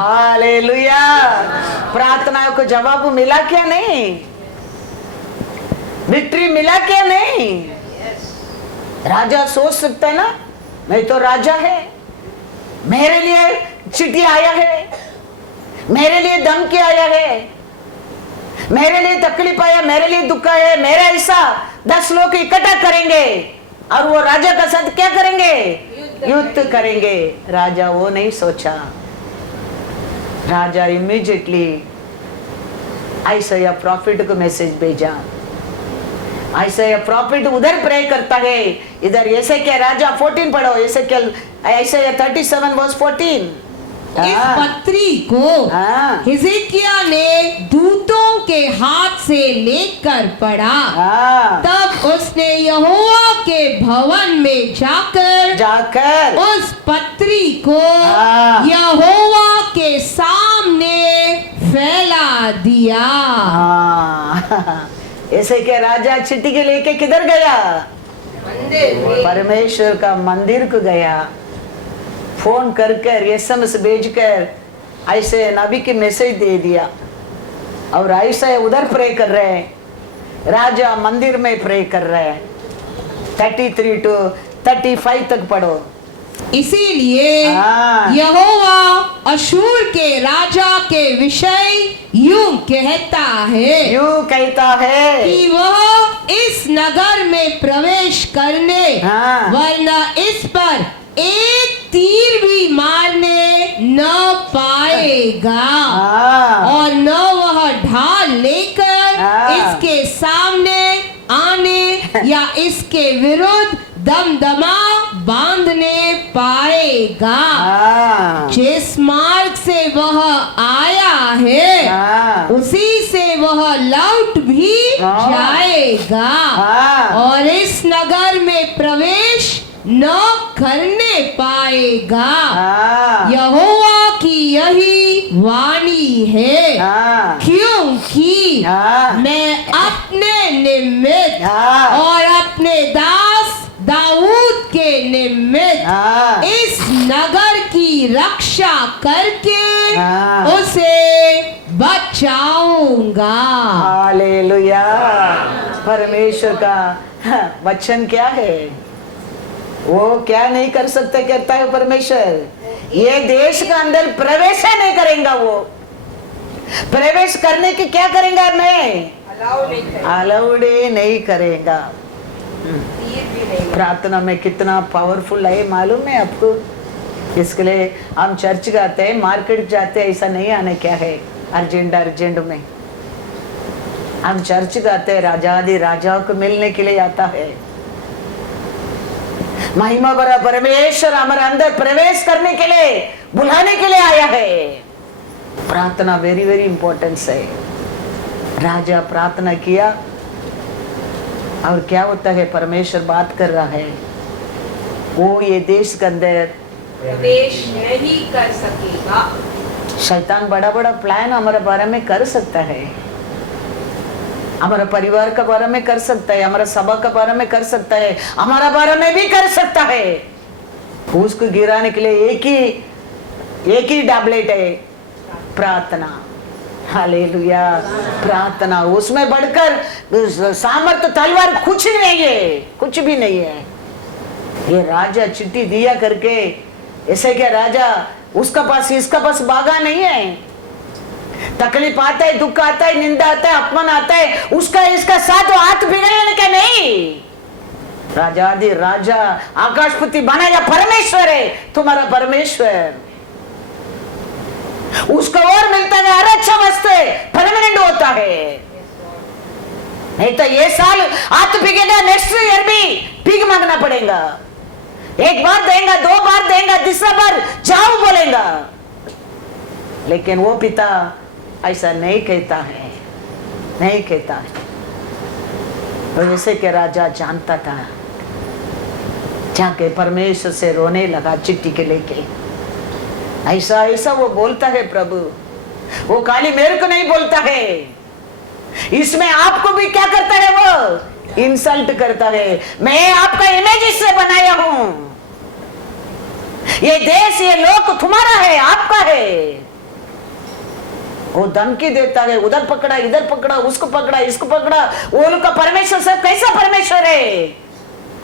हालेलुया। प्रार्थनाओं को जवाब मिला क्या नहीं? विक्ट्री मिला क्या नहीं? राजा सोच सकता है ना, मैं तो राजा है, मेरे लिए चिट्ठी आया है, मेरे लिए धमकी आया है, मेरे लिए तकलीफ आया, मेरे लिए दुख है, मेरा ऐसा 10 लोग इकट्ठा करेंगे और वो राजा का साथ क्या करेंगे? युद्ध करेंगे। राजा वो नहीं सोचा। राजा इमीडिएटली आइसाया प्रॉफिट को मैसेज भेजा। आइसाया प्रॉफिट उधर प्रे करता है, इधर ऐसे क्या राजा 14 पढ़ो, ऐसे क्या आइसाया 37 वर्स 14। इस पत्री को हिजकिय्याह ने दूतों के हाथ से लेकर पढ़ा। तब उसने यहोवा के भवन में जाकर उस पत्री को यहोवा के सामने फैला दिया। ऐसे क्या राजा चिट्ठी के लेके किधर गया? परमेश्वर का मंदिर को गया। फोन कर एसएमएस भेजकर ऐसे नबी की मैसेज दे दिया और ऐसे उधर प्रे कर रहे हैं। राजा मंदिर में प्रे कर रहे हैं। 33 to 35 तक पढ़ो। इसीलिए यहोवा अशूर के राजा के विषय यूं कहता है कि वह इस नगर में प्रवेश करने वरना इस पर एक तीर भी मारने न पाएगा और न वह ढाल लेकर इसके सामने आने या इसके विरुद्ध दमदमा बांधने पाएगा। जिस मार्ग से वह आया है उसी से वह लौट भी जाएगा और इस नगर में प्रवेश न करने पाएगा। यहोवा की यही वाणी है, क्योंकि मैं अपने निमित्त और अपने दास दाऊद के निमित्त इस नगर की रक्षा करके उसे बचाऊंगा। हालेलुया। परमेश्वर का वचन क्या है? वो क्या नहीं कर सकते कहता है परमेश्वर। ये देश के अंदर प्रवेश नहीं करेगा। वो प्रवेश करने की क्या करेगा? मैं अलाउड नहीं करेगा। प्रार्थना में कितना पावरफुल है मालूम है आपको? इसके लिए हम चर्च जाते हैं, मार्केट जाते हैं, ऐसा नहीं आने क्या है अर्जेंट में। हम चर्च जाते हैं, राजाधि राजाओं को मिलने के लिए आता है। महिमा भरा परमेश्वर हमारे अंदर प्रवेश करने के लिए, बुलाने के लिए आया है। प्रार्थना वेरी वेरी इंपॉर्टेंस है। राजा प्रार्थना किया और क्या होता है? परमेश्वर बात कर रहा है। वो ये देश के अंदर प्रवेश नहीं कर सकेगा। शैतान बड़ा बड़ा प्लान हमारे बारे में कर सकता है, हमारे परिवार के बारे में कर सकता है, हमारा सभा के बारे में कर सकता है, हमारा बारे में भी कर सकता है। उसको गिराने के लिए एक ही टैबलेट है, प्रार्थना। हालेलुया। प्रार्थना, उसमें बढ़कर सामर्थ्य तलवार कुछ नहीं है, कुछ भी नहीं है। ये राजा चिट्ठी दिया करके ऐसे क्या राजा उसका पास इसका पास भागा नहीं है। तकलीफ आता है, दुख आता है, निंदा आता है, अपमान आता है, उसका इसका साथ हाथ बिगड़ने का नहीं। राजा आदि राजा आकाशपति बनाया परमेश्वर है, तुम्हारा परमेश्वर। उसका और मिलता है हर अच्छा वस्तु परमानेंट होता है। नहीं तो ये साल हाथ बिगेगा, नेक्स्ट ईयर भी भीख मांगना पड़ेगा। एक बार देगा, 2 बार देगा, तीसरा बार जाओ बोलेगा। लेकिन वो पिता ऐसा नहीं कहता है, नहीं कहता है। तो जैसे कि राजा जानता था, जाके परमेश्वर से रोने लगा चिट्ठी के लेके। ऐसा ऐसा वो बोलता है प्रभु, वो खाली मेरे को नहीं बोलता है, इसमें आपको भी क्या करता है? वो इंसल्ट करता है। मैं आपका इमेज से बनाया हूं, ये देश ये लोग तुम्हारा है, आपका है। वो धमकी देता है, उधर पकड़ा, इधर पकड़ा, उसको पकड़ा, इसको पकड़ा। वो लोग का परमेश्वर सब कैसा परमेश्वर है?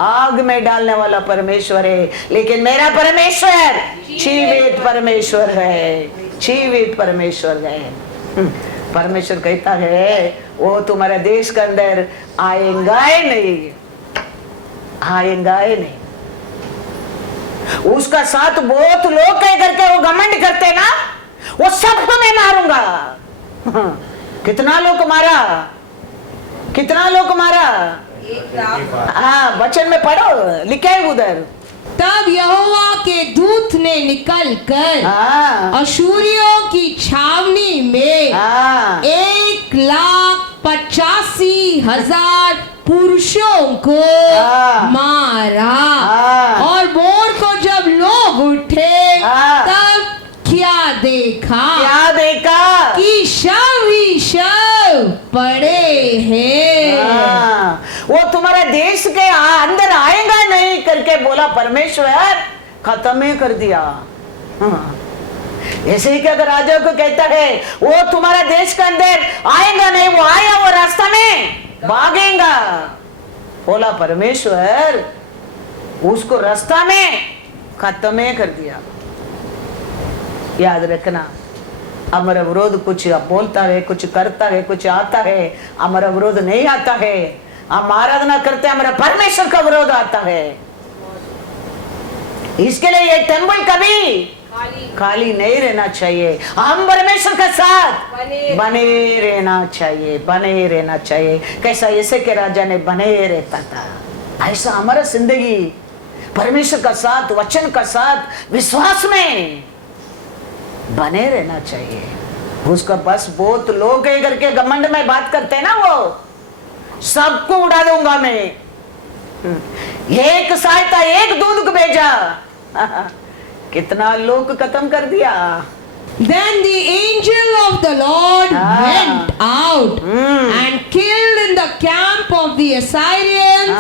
आग में डालने वाला परमेश्वर है। लेकिन मेरा परमेश्वर जीवित परमेश्वर है, जीवित परमेश्वर है। परमेश्वर कहता है वो तुम्हारे देश के अंदर आएगा ही नहीं, आएगा ही नहीं। उसका साथ बहुत लोग कह करके वो घमंड करते ना, वो सबको मैं मारूंगा। कितना लोग मारा, कितना लोग मारा? हाँ, वचन में पढ़ो, लिखा है उधर। तब यहोवा के दूत ने निकलकर अशूरियों की छावनी में 1,85,000 पुरुषों को मारा। और भोर को जब लोग उठे तब क्या देखा? क्या देखा? कि शव ही शव पड़े हैं। वो तुम्हारा देश के अंदर आएगा नहीं करके बोला परमेश्वर, खत्म ही कर दिया। ऐसे ही क्या राजा को कहता है वो तुम्हारा देश के अंदर आएगा नहीं, वो आया वो रास्ता में भागेगा। बोला परमेश्वर, उसको रास्ता में खत्म ही कर दिया। याद रखना, हमारा विरोध कुछ बोलता है, कुछ करता है, कुछ आता है, हमारा विरोध नहीं आता है। हम आराधना करते हैं, हमारा परमेश्वर का विरोध आता है। इसके लिए ये टेंपल कभी खाली नहीं रहना चाहिए। हम परमेश्वर का साथ बने रहना चाहिए, बने रहना चाहिए। कैसा ऐसे के राजा ने बने रहता था, ऐसा हमारा जिंदगी परमेश्वर का साथ, वचन का साथ, विश्वास में बने रहना चाहिए। उसका बस बहुत लोग करके घमंड में बात करते हैं ना, वो सबको उड़ा दूंगा मैं। एक सहायता, एक दूध को भेजा, कितना लोग खत्म कर दिया। Then the angel of the Lord went out and killed in the camp of the Assyrians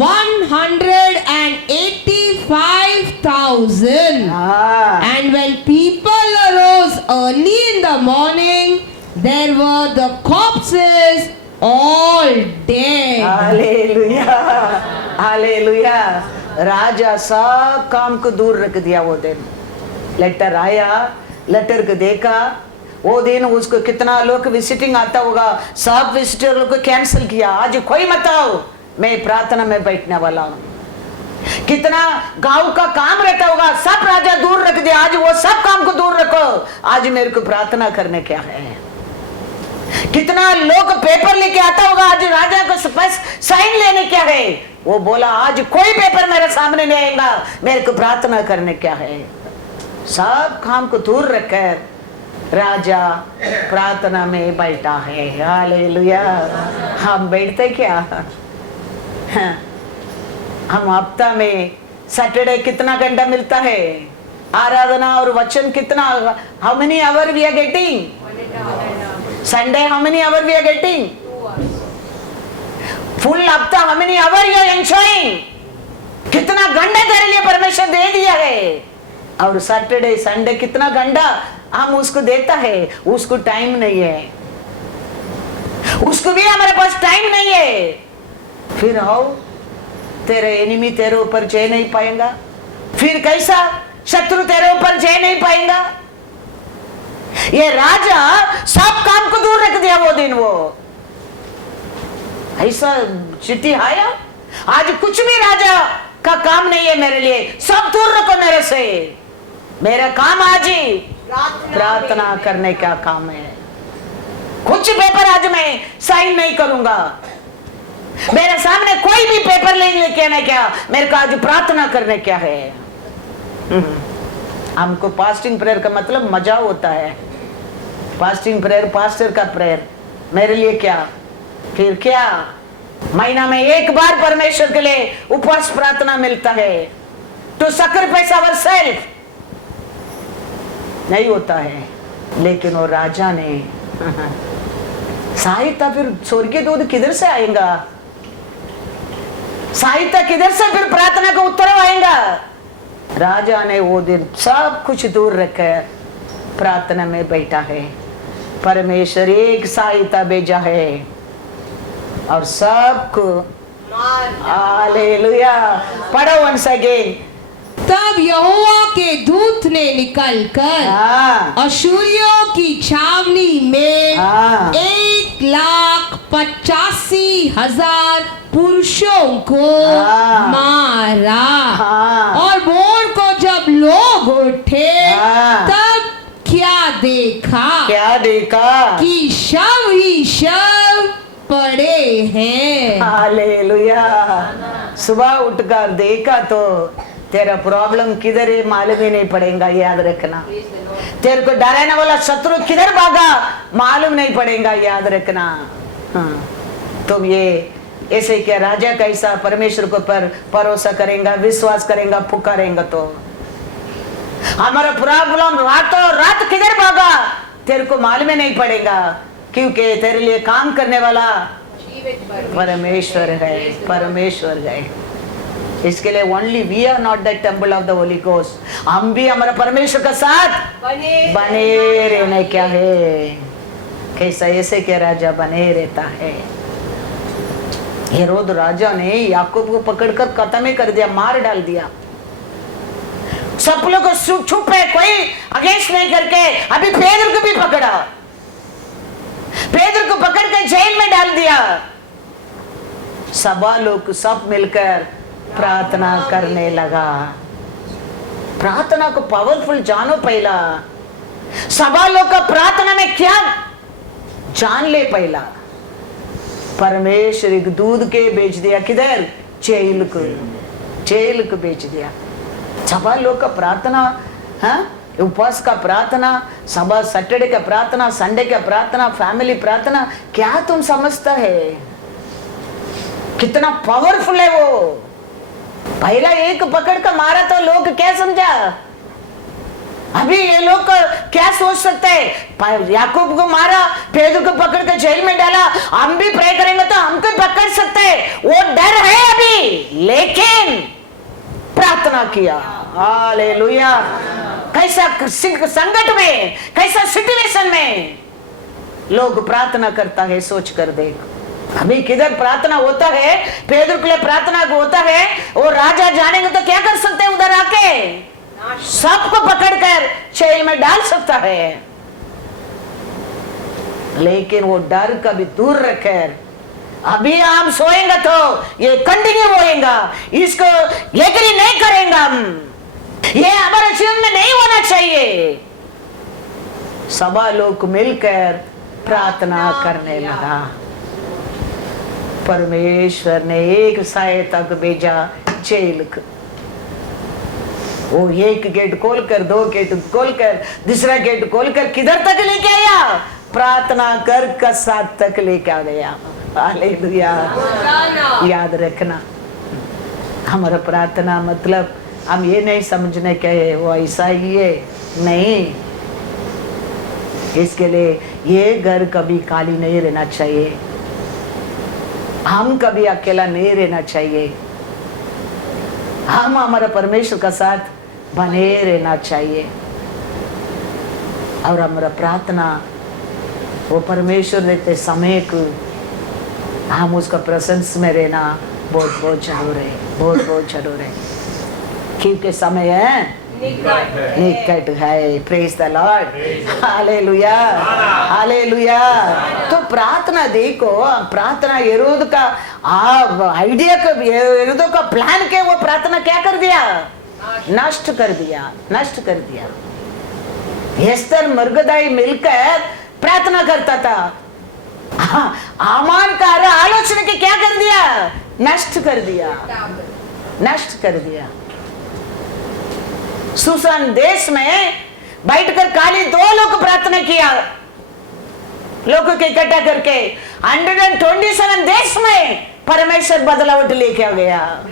185,000. And when people arose early in the morning, there were the corpses all dead. Hallelujah, hallelujah. राजा सब काम को दूर रख दिया। वो दिन letter आया, लेटर को देखा, वो दिन उसको कितना लोग विजिटिंग आता होगा, सब विजिटर लोग को कैंसिल किया। आज कोई मत आओ, मैं प्रार्थना में बैठने वाला हूँ। कितना गांव का काम रहता होगा, सब राजा दूर रख दिया। आज वो सब काम को दूर रखो, आज मेरे को प्रार्थना करने क्या है। कितना लोग पेपर लेके आता होगा, आज राजा को स्पष्ट साइन लेने क्या है। वो बोला आज कोई पेपर मेरे सामने नहीं आएगा, मेरे को प्रार्थना करने क्या है। सब काम को दूर रखकर राजा प्रार्थना में बैठा है। हालेलुया। हम बैठते क्या? हम हफ्ता में सैटरडे कितना घंटा मिलता है आराधना और वचन कितना? How many hour we are getting? Sunday how many hour we are getting? Full हफ्ता how many hour you are enjoying? कितना घंटा तेरे लिए परमेश्वर दे दिया है। और सैटरडे संडे कितना घंटा हम उसको देता है, उसको टाइम नहीं है, उसको भी हमारे पास टाइम नहीं है। फिर आओ, तेरे एनिमी तेरे ऊपर जय नहीं पाएगा। फिर कैसा शत्रु तेरे ऊपर जय नहीं पाएगा। ये राजा सब काम को दूर रख दिया वो दिन। वो ऐसा चिट्ठी आया, आज कुछ भी राजा का काम नहीं है मेरे लिए, सब दूर रखो मेरे से। मेरा काम आज ही प्रार्थना करने का काम है। कुछ पेपर आज मैं साइन नहीं करूंगा, मेरे सामने कोई भी पेपर लेके आने क्या, मेरे को आज प्रार्थना करने क्या है। हमको फास्टिंग प्रेयर का मतलब मजा होता है। फास्टिंग प्रेयर पास्टर का प्रेयर, मेरे लिए क्या? फिर क्या महीना में एक बार परमेश्वर के लिए उपवास प्रार्थना मिलता है, टू सैक्रिफाइस आवरसेल्फ नहीं होता है। लेकिन वो राजा ने सहायता, फिर स्वर्गीय दूध किधर से आएगा? सहायता किधर से, फिर प्रार्थना का उत्तर आएगा? राजा ने वो दिन सब कुछ दूर रखकर प्रार्थना में बैठा है। परमेश्वर एक सहायता भेजा है और सबको हालेलुया। पढ़ो वंस अगेन। तब यहोवा के दूत ने निकलकर अशूरियों की छावनी में 1,85,000 पुरुषों को मारा। और भोर को जब लोग उठे तब क्या देखा कि शव ही शव पड़े हैं। हालेलुया। सुबह उठकर देखा तो तेरा प्रॉब्लम किधर है मालूम ही नहीं पड़ेगा, याद रखना। तेरे को डराने वाला शत्रु किधर भागा मालूम नहीं पड़ेगा, याद रखना। हाँ, तुम ये ऐसे क्या राजा कैसा परमेश्वर को पर भरोसा करेगा, विश्वास करेगा, पुकारेगा तो हमारा प्रॉब्लम रातों रात किधर भागा तेरे को मालूम ही नहीं पड़ेगा, क्योंकि तेरे लिए काम करने वाला परमेश्वर है। परमेश्वर है। इसके लिए only we are not the temple of the Holy Ghost. हम भी हमारा परमेश्वर का साथ बने रहने क्या है। कैसा ऐसे क्या राजा बने रहता है। हेरोद राजा ने याकूब को पकड़कर खत्म ही कर दिया, मार डाल दिया। सब लोग छुप है, कोई अगेंस्ट नहीं करके अभी पेदर को भी पकड़ा, पेदर को पकड़ कर जेल में डाल दिया। सभा लोग सब मिलकर प्रार्थना करने लगा। प्रार्थना को पावरफुल जानो। पहला सभा लोग का प्रार्थना में क्या जान ले। पहला परमेश्वर एक दूध के बेच दिया, किधर जेल को बेच दिया। सभा लोग का प्रार्थना, उपवास का प्रार्थना, सभा सैटरडे का प्रार्थना, संडे का प्रार्थना, फैमिली प्रार्थना, क्या तुम समझता है कितना पावरफुल है वो। पहला एक पकड़ कर मारा तो लोग क्या समझा। अभी ये लोग क्या सोच सकते हैं, याकूब को मारा, पेदर को पकड़ कर जेल में डाला, हम भी प्रे करेंगे तो हमको पकड़ सकते हैं, वो डर है अभी। लेकिन प्रार्थना किया। हालेलुया। कैसा संकट में, कैसा सिचुएशन में लोग प्रार्थना करता है, सोच कर देख। अभी किधर प्रार्थना होता है, पेदर के लिए प्रार्थना होता है, वो राजा जानेंगे तो क्या कर सकते हैं, उधर आके सबको पकड़कर जेल में डाल सकता है। लेकिन वो डर कभी दूर रखकर अभी हम सोएंगे तो ये कंटिन्यू होएगा, इसको एग्री नहीं करेंगे हम, ये हमारे जीवन में नहीं होना चाहिए। सभा लोग मिलकर प्रार्थना करने लगा। परमेश्वर ने एक सहायता को भेजा जेल को। वो एक गेट खोलकर, दो गेट खोलकर, दूसरा गेट खोलकर किधर तक लेके आया, प्रार्थना कर कसात तक लेके आ गया। हालेलुया। याद रखना, हमारा प्रार्थना मतलब हम ये नहीं समझने के वो ऐसा ही है, नहीं। इसके लिए ये घर कभी खाली नहीं रहना चाहिए, हम कभी अकेला नहीं रहना चाहिए, हम हमारा परमेश्वर का साथ बने रहना चाहिए। और हमारा प्रार्थना वो परमेश्वर देते समय को हम उसका प्रेजेंस में रहना बहुत बहुत जरूर है, बहुत बहुत जरूर है, क्योंकि समय है निकट है। Praise the Lord. Hallelujah, hallelujah. तो प्रार्थना देखो, प्रार्थना हेरोद का आइडिया का, हेरोद का प्लान के वो प्रार्थना क्या कर दिया, नष्ट कर दिया, नष्ट कर दिया। एस्तर मरगदाई मिलकर प्रार्थना करता था, आमान का आलोचना के क्या कर दिया, नष्ट कर दिया, नष्ट कर दिया। सुसान देश में बैठकर खाली 2 लोग प्रार्थना किया, लोगों के इकट्ठा करके 127 देश में परमेश्वर बदलावट लेके आ गया।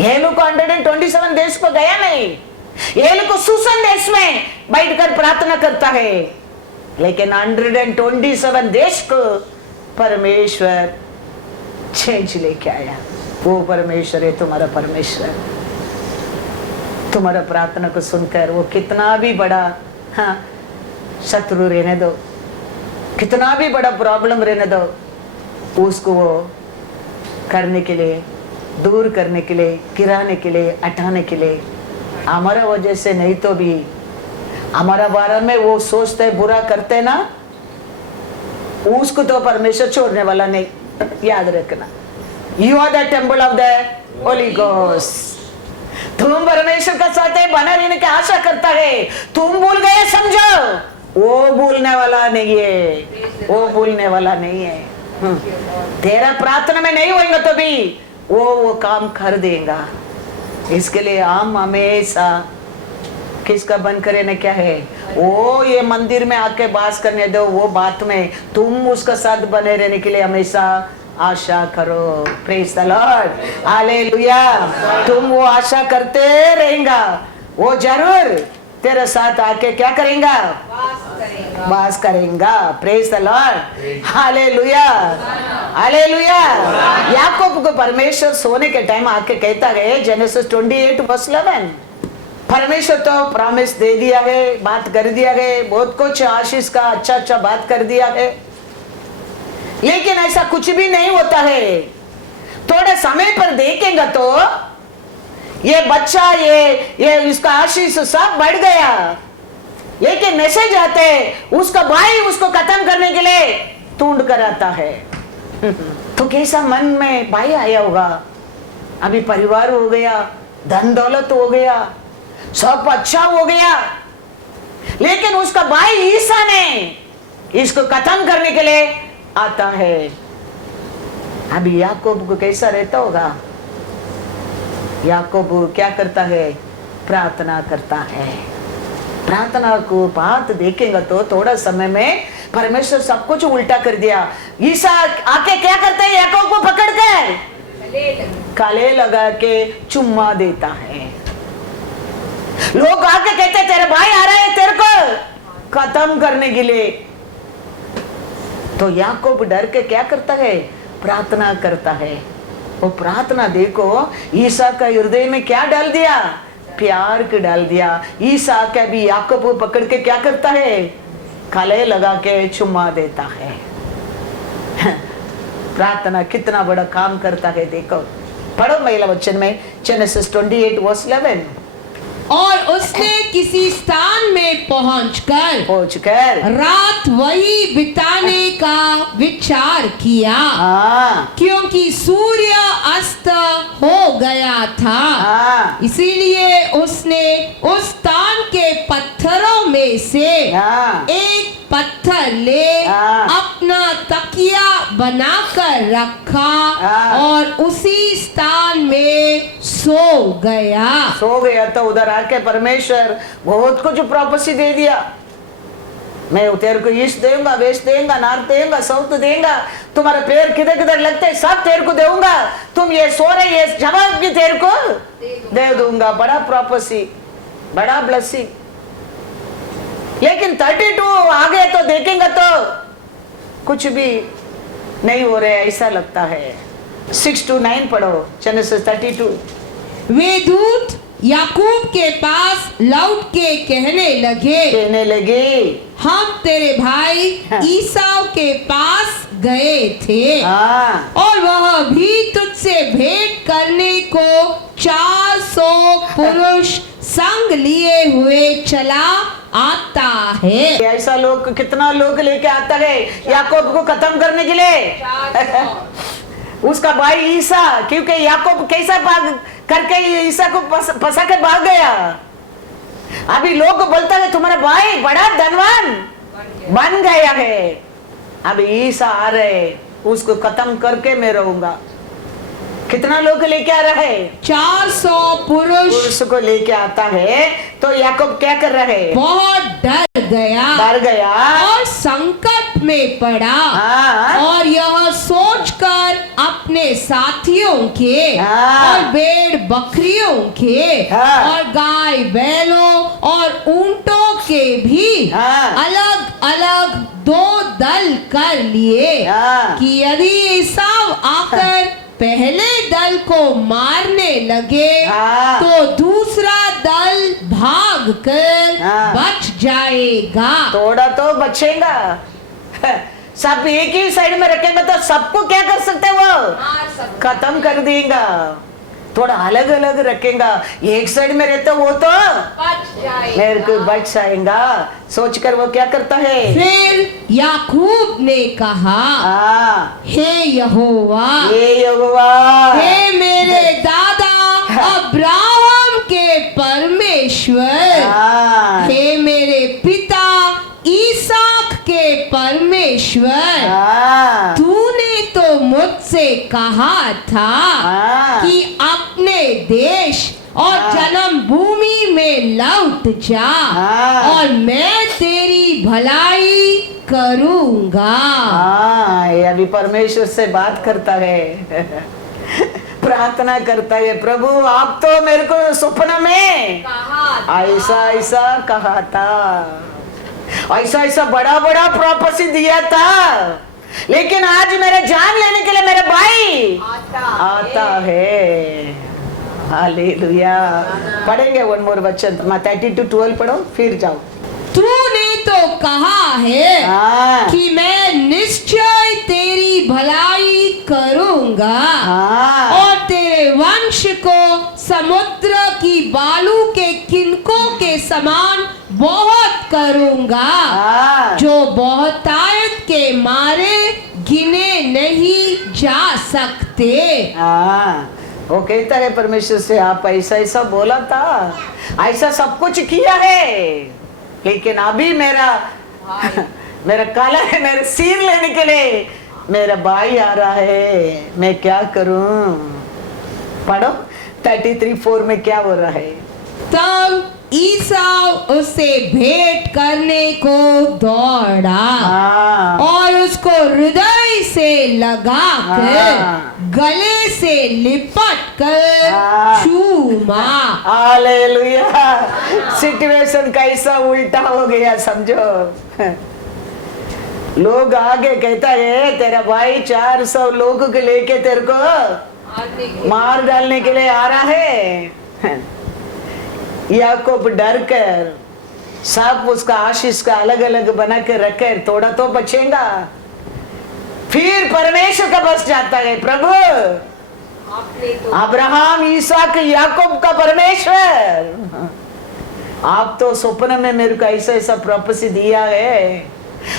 ये लोग 127 देश को गया नहीं, ये लोग सुसान देश में बैठकर प्रार्थना करता है, लेकिन 127 देश को परमेश्वर चेंज लेके आया। वो परमेश्वर है तुम्हारा परमेश्वर। तुम्हारा प्रार्थना को सुनकर वो कितना भी बड़ा हाँ शत्रु रहने दो, कितना भी बड़ा प्रॉब्लम रहने दो, उसको वो करने के लिए, दूर करने के लिए, गिराने के लिए, हटाने के लिए, हमारा वजह से नहीं तो भी हमारा बारे में वो सोचते बुरा करते ना, उसको तो परमेश्वर छोड़ने वाला नहीं। याद रखना, you are the temple of the Holy Ghost. तुम परमेश्वर का साथ बना रहने की आशा करता है, तुम भूल गए समझो, वो भूलने वाला नहीं है, वो भूलने वाला नहीं है। तेरा प्रार्थना में नहीं होगा तो भी वो काम कर देगा। इसके लिए हम हमेशा किसका बन करे ना क्या है, वो ये मंदिर में आके बास करने दो, वो बात में तुम उसका साथ बने रहने के लिए हमेशा आशा करो। Praise the Lord, hallelujah. तुम वो आशा करते रहेगा, वो जरूर तेरे साथ आके क्या करेगा, वास करेगा। Praise the Lord, hallelujah, hallelujah. Yakub को परमेश्वर सोने के टाइम आके कहता है, जेनेसिस 28:11, परमेश्वर तो प्रॉमिस दे दिया है, बात कर दिया है, बहुत कुछ आशीष का अच्छा बात कर दिया है, लेकिन ऐसा कुछ भी नहीं होता है। थोड़े समय पर देखेंगे तो ये बच्चा ये इसका आशीष सब बढ़ गया, लेकिन मैसेज आते उसका भाई उसको खत्म करने के लिए ढूंढ कर आता है। तो कैसा मन में भाई आया होगा, अभी परिवार हो गया, धन दौलत हो गया, सब अच्छा हो गया, लेकिन उसका भाई ईसा ने इसको खत्म करने के लिए आता है। अभी याकूब को कैसा रहता होगा? याकूब क्या करता है? प्रार्थना करता है। प्रार्थना को बात देखेंगे तो थोड़ा समय में परमेश्वर सब कुछ उल्टा कर दिया। ईसा आके क्या करता है? याकूब को पकड़ कर काले लगा के चुम्मा देता है। लोग आके कहते तेरे भाई आ रहा है तेरे को खत्म करने के लिए। तो याकूब डर के क्या करता है? प्रार्थना करता है। वो प्रार्थना देखो ईसा का हृदय में क्या डाल दिया? प्यार के डाल दिया। ईसा का भी याकूब को पकड़ के क्या करता है? गले लगा के चुम्मा देता है। प्रार्थना कितना बड़ा काम करता है देखो। पढ़ो महिला वचन में जेनेसिस 28:11। और उसने किसी स्थान में पहुंचकर रात वही बिताने का विचार किया, क्योंकि सूर्य अस्त हो गया था। इसीलिए उसने उस स्थान के पत्थरों में से एक पत्थर ले अपना तकिया बनाकर रखा और उसी स्थान में सो गया। तो उधर आके परमेश्वर बहुत कुछ प्रॉपर्टी दे दिया। मैं तेरे को ईस्ट देऊंगा, वेस्ट देऊंगा, नॉर्थ देऊंगा, साउथ देऊंगा, तुम्हारे पैर किधर किधर लगते हैं सब तेरे को देऊंगा, तुम ये सो रहे ये जवाब भी तेरे को दे दूंगा। बड़ा प्रॉपर्टी, बड़ा ब्लेसिंग। लेकिन 32 आगे तो देखेंगे तो कुछ भी नहीं हो रहा है, ऐसा लगता है। 6-9 पढ़ो जेनेसिस 32। वे दूत याकूब के पास लौट के कहने लगे हम तेरे भाई ईसाव के पास गए थे और वह भी तुझसे भेंट करने को 400 पुरुष संग लिए हुए चला आता है। ऐसा लोग कितना लोग लेके आता है याकूब को खत्म करने के लिए। उसका भाई ईसा, क्योंकि याकूब कैसा भाग करके ईसा को फंसा के भाग गया। अभी लोग बोलता है तुम्हारा भाई बड़ा धनवान बन गया है। अभी ईसा आ रहे, उसको खत्म करके मैं रहूंगा। कितना लोग लेके आ रहा है? 400 पुरुष को लेके आता है। तो याकूब क्या कर रहा है? बहुत डर गया और संकट में पड़ा और यह सोचकर अपने साथियों के और भेड़ बकरियों के और गाय बैलों और ऊंटों के भी अलग अलग 2 दल कर लिए कि यदि ईसाव आकर पहले दल को मारने लगे तो दूसरा दल भाग कर हाँ। बच जाएगा। थोड़ा तो बचेगा। सब एक ही साइड में रखेंगे तो सबको क्या कर सकते हैं वो मार सकता खत्म कर देगा। थोड़ा अलग अलग रखेगा, एक साइड में रहता वो तो बच जाएगा। मेरे को बच जाएगा सोचकर वो क्या करता है। फिर याकूब ने कहा, हे यहोवा, ये यहोवा, हे मेरे दादा अब्राहम के परमेश्वर, हाँ। हे मेरे पिता इसहाक के परमेश्वर, हाँ। तूने तो मुझसे कहा था हाँ। कि अपने देश और हाँ। जन्म भूमि में लौट जा, हाँ। और मैं तेरी भलाई करूंगा। हाँ, ये अभी परमेश्वर से बात करता है। प्रार्थना करता है, प्रभु आप तो मेरे को स्वप्न में कहा ऐसा ऐसा कहा था, ऐसा ऐसा बड़ा बड़ा प्रॉपर्टी दिया था, लेकिन आज मेरे जान लेने के लिए मेरा भाई आता है। हालेलुया। पढ़ेंगे वन मोर वचन 30-12 पढ़ो फिर जाओ। तूने तो कहा है हाँ। कि मैं निश्चय तेरी भलाई करूंगा, हाँ। और तेरे वंश को समुद्र की बालू के किनकों के समान बहुत करूंगा, हाँ। जो बहुतायत के मारे गिने नहीं जा सकते। हाँ, वो कहता है परमेश्वर से, आप ऐसा ऐसा बोला था, ऐसा सब कुछ किया है, लेकिन अभी मेरा काला है, मेरे सिर लेने के लिए मेरा भाई आ रहा है, मैं क्या करूं। पढ़ो 33:4 में क्या हो रहा है। तब ईसाऊ उससे भेंट करने को दौड़ा, हाँ। और उसको हृदय से लगाकर हाँ। गले से लिपट कर हाँ। चूमा। हालेलुया। सिचुएशन कैसा उल्टा हो गया समझो। लोग आगे कहता है तेरा भाई 400 लोगों को लेके तेरे को मार डालने के लिए आ रहा है। याकूब डर कर सब उसका आशीष का अलग अलग बना कर रखे, थोड़ा तो बचेगा। फिर परमेश्वर का बस जाता है, प्रभु आपने तो अब्राहम इसहाक याकूब का परमेश्वर, आप तो स्वप्न में मेरे को ऐसा ऐसा प्रॉपर्टी दिया है,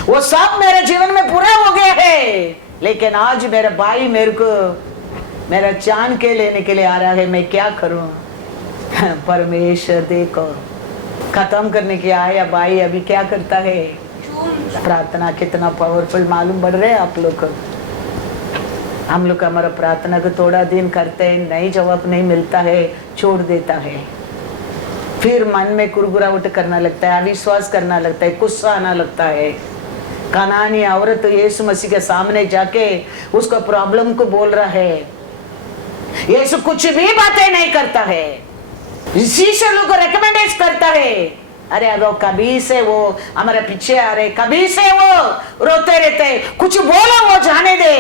वो सब मेरे जीवन में पूरा हो गया है, लेकिन आज मेरा भाई मेरे को मेरा जान के लेने के लिए आ रहा है, मैं क्या करूं। परमेश्वर देखो खत्म करने के आया भाई अभी क्या करता है। प्रार्थना कितना पावरफुल मालूम पड़ रहा है आप लोग को। हम लोग हमारा प्रार्थना को थोड़ा दिन करते हैं, नहीं जवाब नहीं मिलता है, छोड़ देता है, फिर मन में कुरकुराहट करना लगता है, अविश्वास करना लगता है, गुस्सा आना लगता है। कनानी औरत तो यीशु मसीह के सामने जाके उसका प्रॉब्लम को बोल रहा है, यीशु कुछ भी बातें नहीं करता है, शीशे लोग को रेकमेंडेड करता है। अरे वो कभी से वो हमारे पीछे आ रहे, कभी से वो रोते रहते, कुछ बोलो वो जाने दे।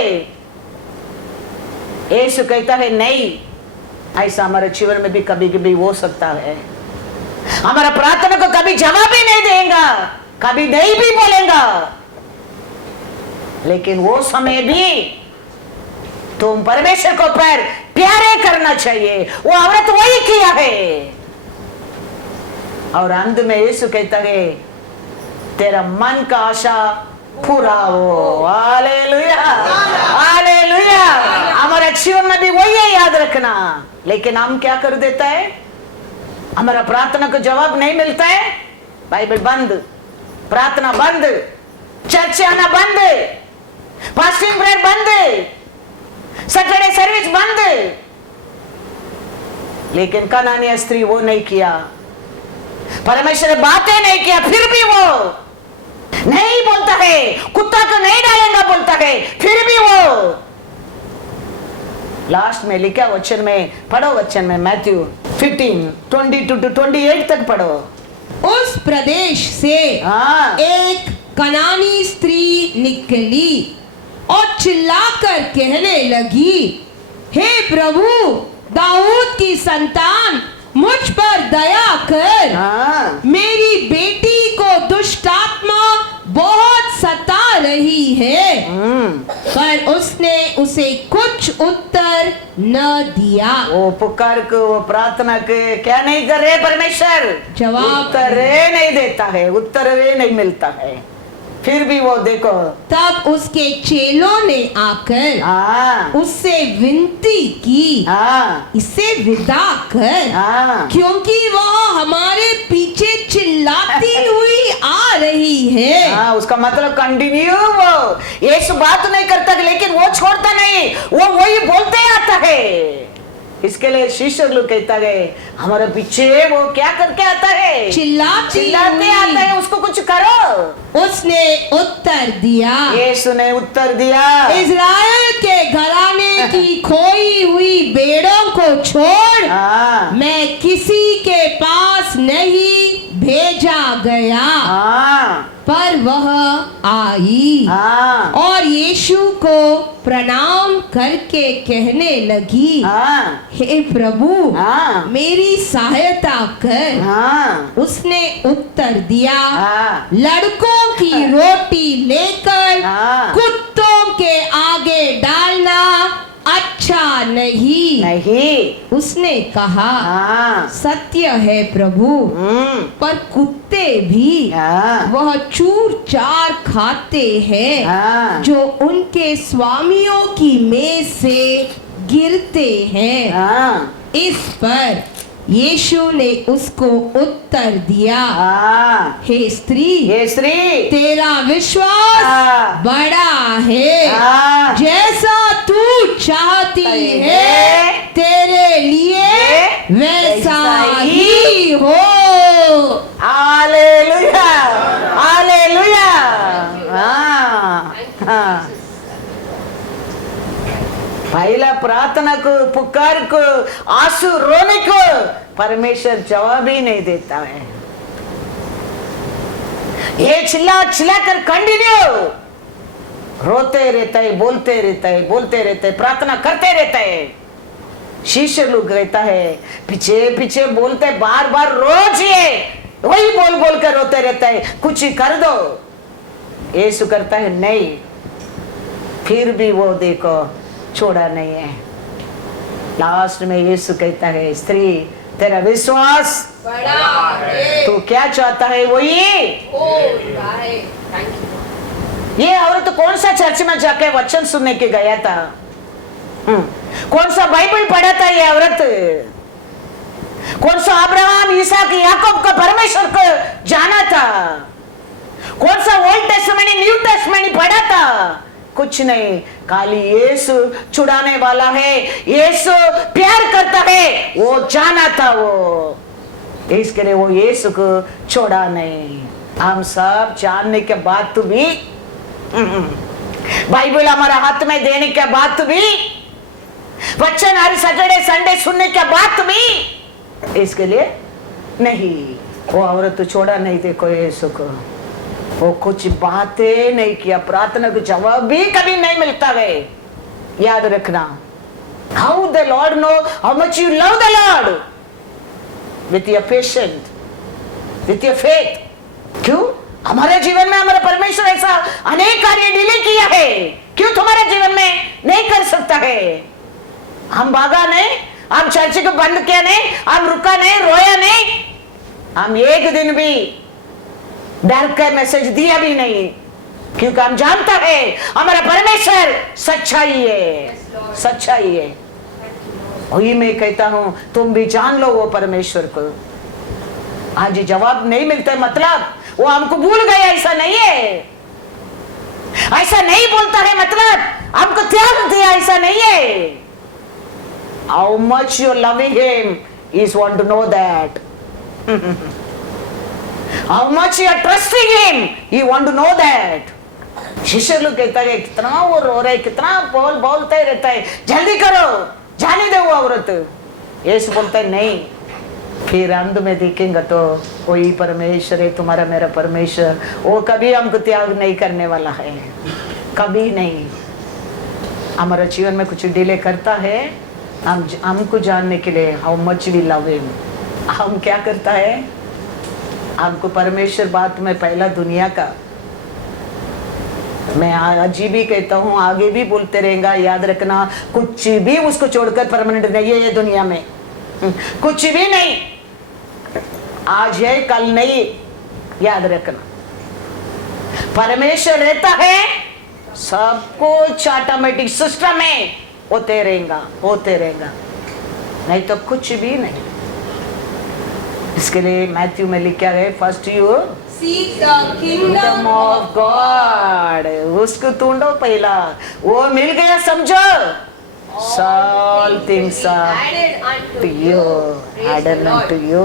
यीशु कहता है नहीं, ऐसा हमारे जीवन में भी कभी कभी हो सकता है। हमारा प्रार्थना को कभी जवाब ही नहीं देगा, कभी नहीं भी बोलेगा, लेकिन वो समय भी तुम परमेश्वर को प्यारे करना चाहिए। वो औरत वही किया है, और अंत में यीशु कहता है तेरा मन का आशा पूरा हो। Hallelujah, hallelujah. हमारा जीवन में भी वही है, याद रखना। लेकिन हम क्या कर देता है, हमारा प्रार्थना को जवाब नहीं मिलता है, बाइबल बंद, प्रार्थना बंद, चर्च आना बंद, फास्टिंग प्रेयर बंद, सैटरडे सर्विस बंद। लेकिन कनानी स्त्री वो नहीं किया, परमेश्वर ने बातें नहीं किया, फिर भी वो नहीं बोलता है, कुत्ता को नहीं डालेगा बोलता है, फिर भी वो लास्ट में लिखा वचन में, पढ़ो वचन में मैथ्यू 15:22-28 तक पढ़ो। उस प्रदेश से हाँ। एक कनानी स्त्री निकली और चिल्लाकर कहने लगी, हे प्रभु दाऊद की संतान मुझ पर दया कर। हाँ मेरी बेटी को दुष्ट आत्मा बहुत सता रही है। पर उसने उसे कुछ उत्तर न दिया। वो पुकार को, वो प्रार्थना के क्या नहीं कर रहे परमेश्वर, जवाब उत्तर नहीं देता है, उत्तर नहीं मिलता है। फिर भी वो देखो, तब उसके चेलों ने आकर हाँ उससे विनती की, हाँ इसे विदा कर, हाँ क्योंकि वह हमारे पीछे चिल्लाती हुई आ रही है। हाँ, उसका मतलब कंटिन्यू वो यीशु बात नहीं करता लेकिन वो छोड़ता नहीं, वो वही बोलते आता है। इसके लिए शिष्य लोग कहता है हमारे पीछे वो क्या करके आता है, चिल्लाते आता है, उसको कुछ करो। उसने उत्तर दिया, यीशु ने उत्तर दिया, इज़राइल के घराने की खोई हुई भेड़ों को छोड़ हाँ मैं किसी के पास नहीं भेजा गया। हाँ पर वह आई हाँ और यीशु को प्रणाम करके कहने लगी, हाँ हे प्रभु हाँ मेरी सहायता कर। हाँ उसने उत्तर दिया, हाँ लड़कों की रोटी लेकर हाँ। कुत्तों के आगे डालना अच्छा नहीं। नहीं। उसने कहा, हाँ सत्य है प्रभु, पर कुत्ते भी हाँ वह चूर चार खाते हैं हाँ जो उनके स्वामियों की मेज से गिरते हैं। हाँ इस पर यीशु ने उसको उत्तर दिया, हाँ हे स्त्री, ये स्त्री तेरा विश्वास हाँ। बड़ा है, हाँ। जैसा तू चाहती है तेरे लिए वैसा ही हो। Hallelujah, hallelujah. हाँ हाँ, पहला प्रार्थना को, पुकार को, आंसू रोने को परमेश्वर जवाब ही नहीं देता है। ये चिल्ला चिल्ला कर कंटिन्यू रोते रहता है, बोलते रहता है, बोलते रहते है, प्रार्थना करते रहता है। शिष्य लोग रहता है पीछे पीछे बोलते, बार बार रोज ये वही बोल बोल कर रोते रहता है, कुछ कर दो। यीशु करता है नहीं, फिर भी वो देखो छोड़ा नहीं है। लास्ट में यीशु कहता है, स्त्री तेरा विश्वास बड़ा है। तू क्या चाहता है वो ये। Thank you. ये औरत तो कौन सा चर्च में जाके वचन सुनने के गया था, कौन सा बाइबल पढ़ा था ये औरत, कौन सा अब्राहम इसहाक याकूब का परमेश्वर को जाना था, कौन सा ओल्ड टेस्टामेंट न्यू टेस्टामेंट पढ़ा था, कुछ नहीं। खाली यीशु छुड़ाने वाला है, यीशु प्यार करता है, वो जाना था वो, इसके लिए वो यीशु को छोड़ा नहीं। हम सब जानने के बाद तो भी, बाइबल हमारा हाथ में देने के बाद तो भी, वचन हर सैटरडे संडे सुनने के बाद तो भी, इसके लिए नहीं। वो औरत तो छोड़ा नहीं, देखो यीशु को, वो कुछ बातें नहीं किया, प्रार्थना को जवाब भी कभी नहीं मिलता है। याद रखना, how the Lord know how much you love the Lord, with your patient, with your faith. क्यों हमारे जीवन में हमारा परमेश्वर ऐसा अनेक कार्य डिले किया है, क्यों तुम्हारे जीवन में नहीं कर सकता है। हम भागा नहीं, हम चर्च को बंद किया नहीं, हम रुका नहीं, रोया नहीं, हम एक दिन भी डर का मैसेज दिया भी नहीं, क्योंकि हम जानता है हमारा परमेश्वर सच्चाई है, सच्चाई है। वही मैं कहता हूं, तुम भी जान लो वो परमेश्वर को। आज जवाब नहीं मिलता मतलब वो हमको भूल गया, ऐसा नहीं है, ऐसा नहीं बोलता है मतलब हमको त्याग दिया, ऐसा नहीं है। How much you loving him is want to know that. How much you are trusting him, you want to know that. शिष्य लोग कहता है कितना वो रो रहे, कितना बोलते रहता है, जल्दी करो, जाने दो वो औरत। यीशु बोलता है नहीं, फिर अंत में देखेंगे तो कोई परमेश्वर है, तुम्हारा मेरा परमेश्वर, वो कभी हमको त्याग नहीं करने वाला है, कभी नहीं। हमारा जीवन में कुछ डिले करता है हमको जानने के लिए, how much we love him, हम क्या करता है, हमको परमेश्वर बात में पहला दुनिया का, मैं आज भी कहता हूँ, आगे भी बोलते रहेगा, याद रखना कुछ भी उसको छोड़कर परमानेंट नहीं है ये दुनिया में, कुछ भी नहीं, आज है कल नहीं, याद रखना। परमेश्वर रहता है, सब कुछ ऑटोमेटिक सिस्टम है, होते रहेगा, नहीं तो कुछ भी नहीं। इसके लिए मैथ्यू में लिखा है, first you Seek the kingdom of God, उसको ढूंढो पहला, वो मिल गया समझो, all things are added unto to you, Praise the added Lord. unto you।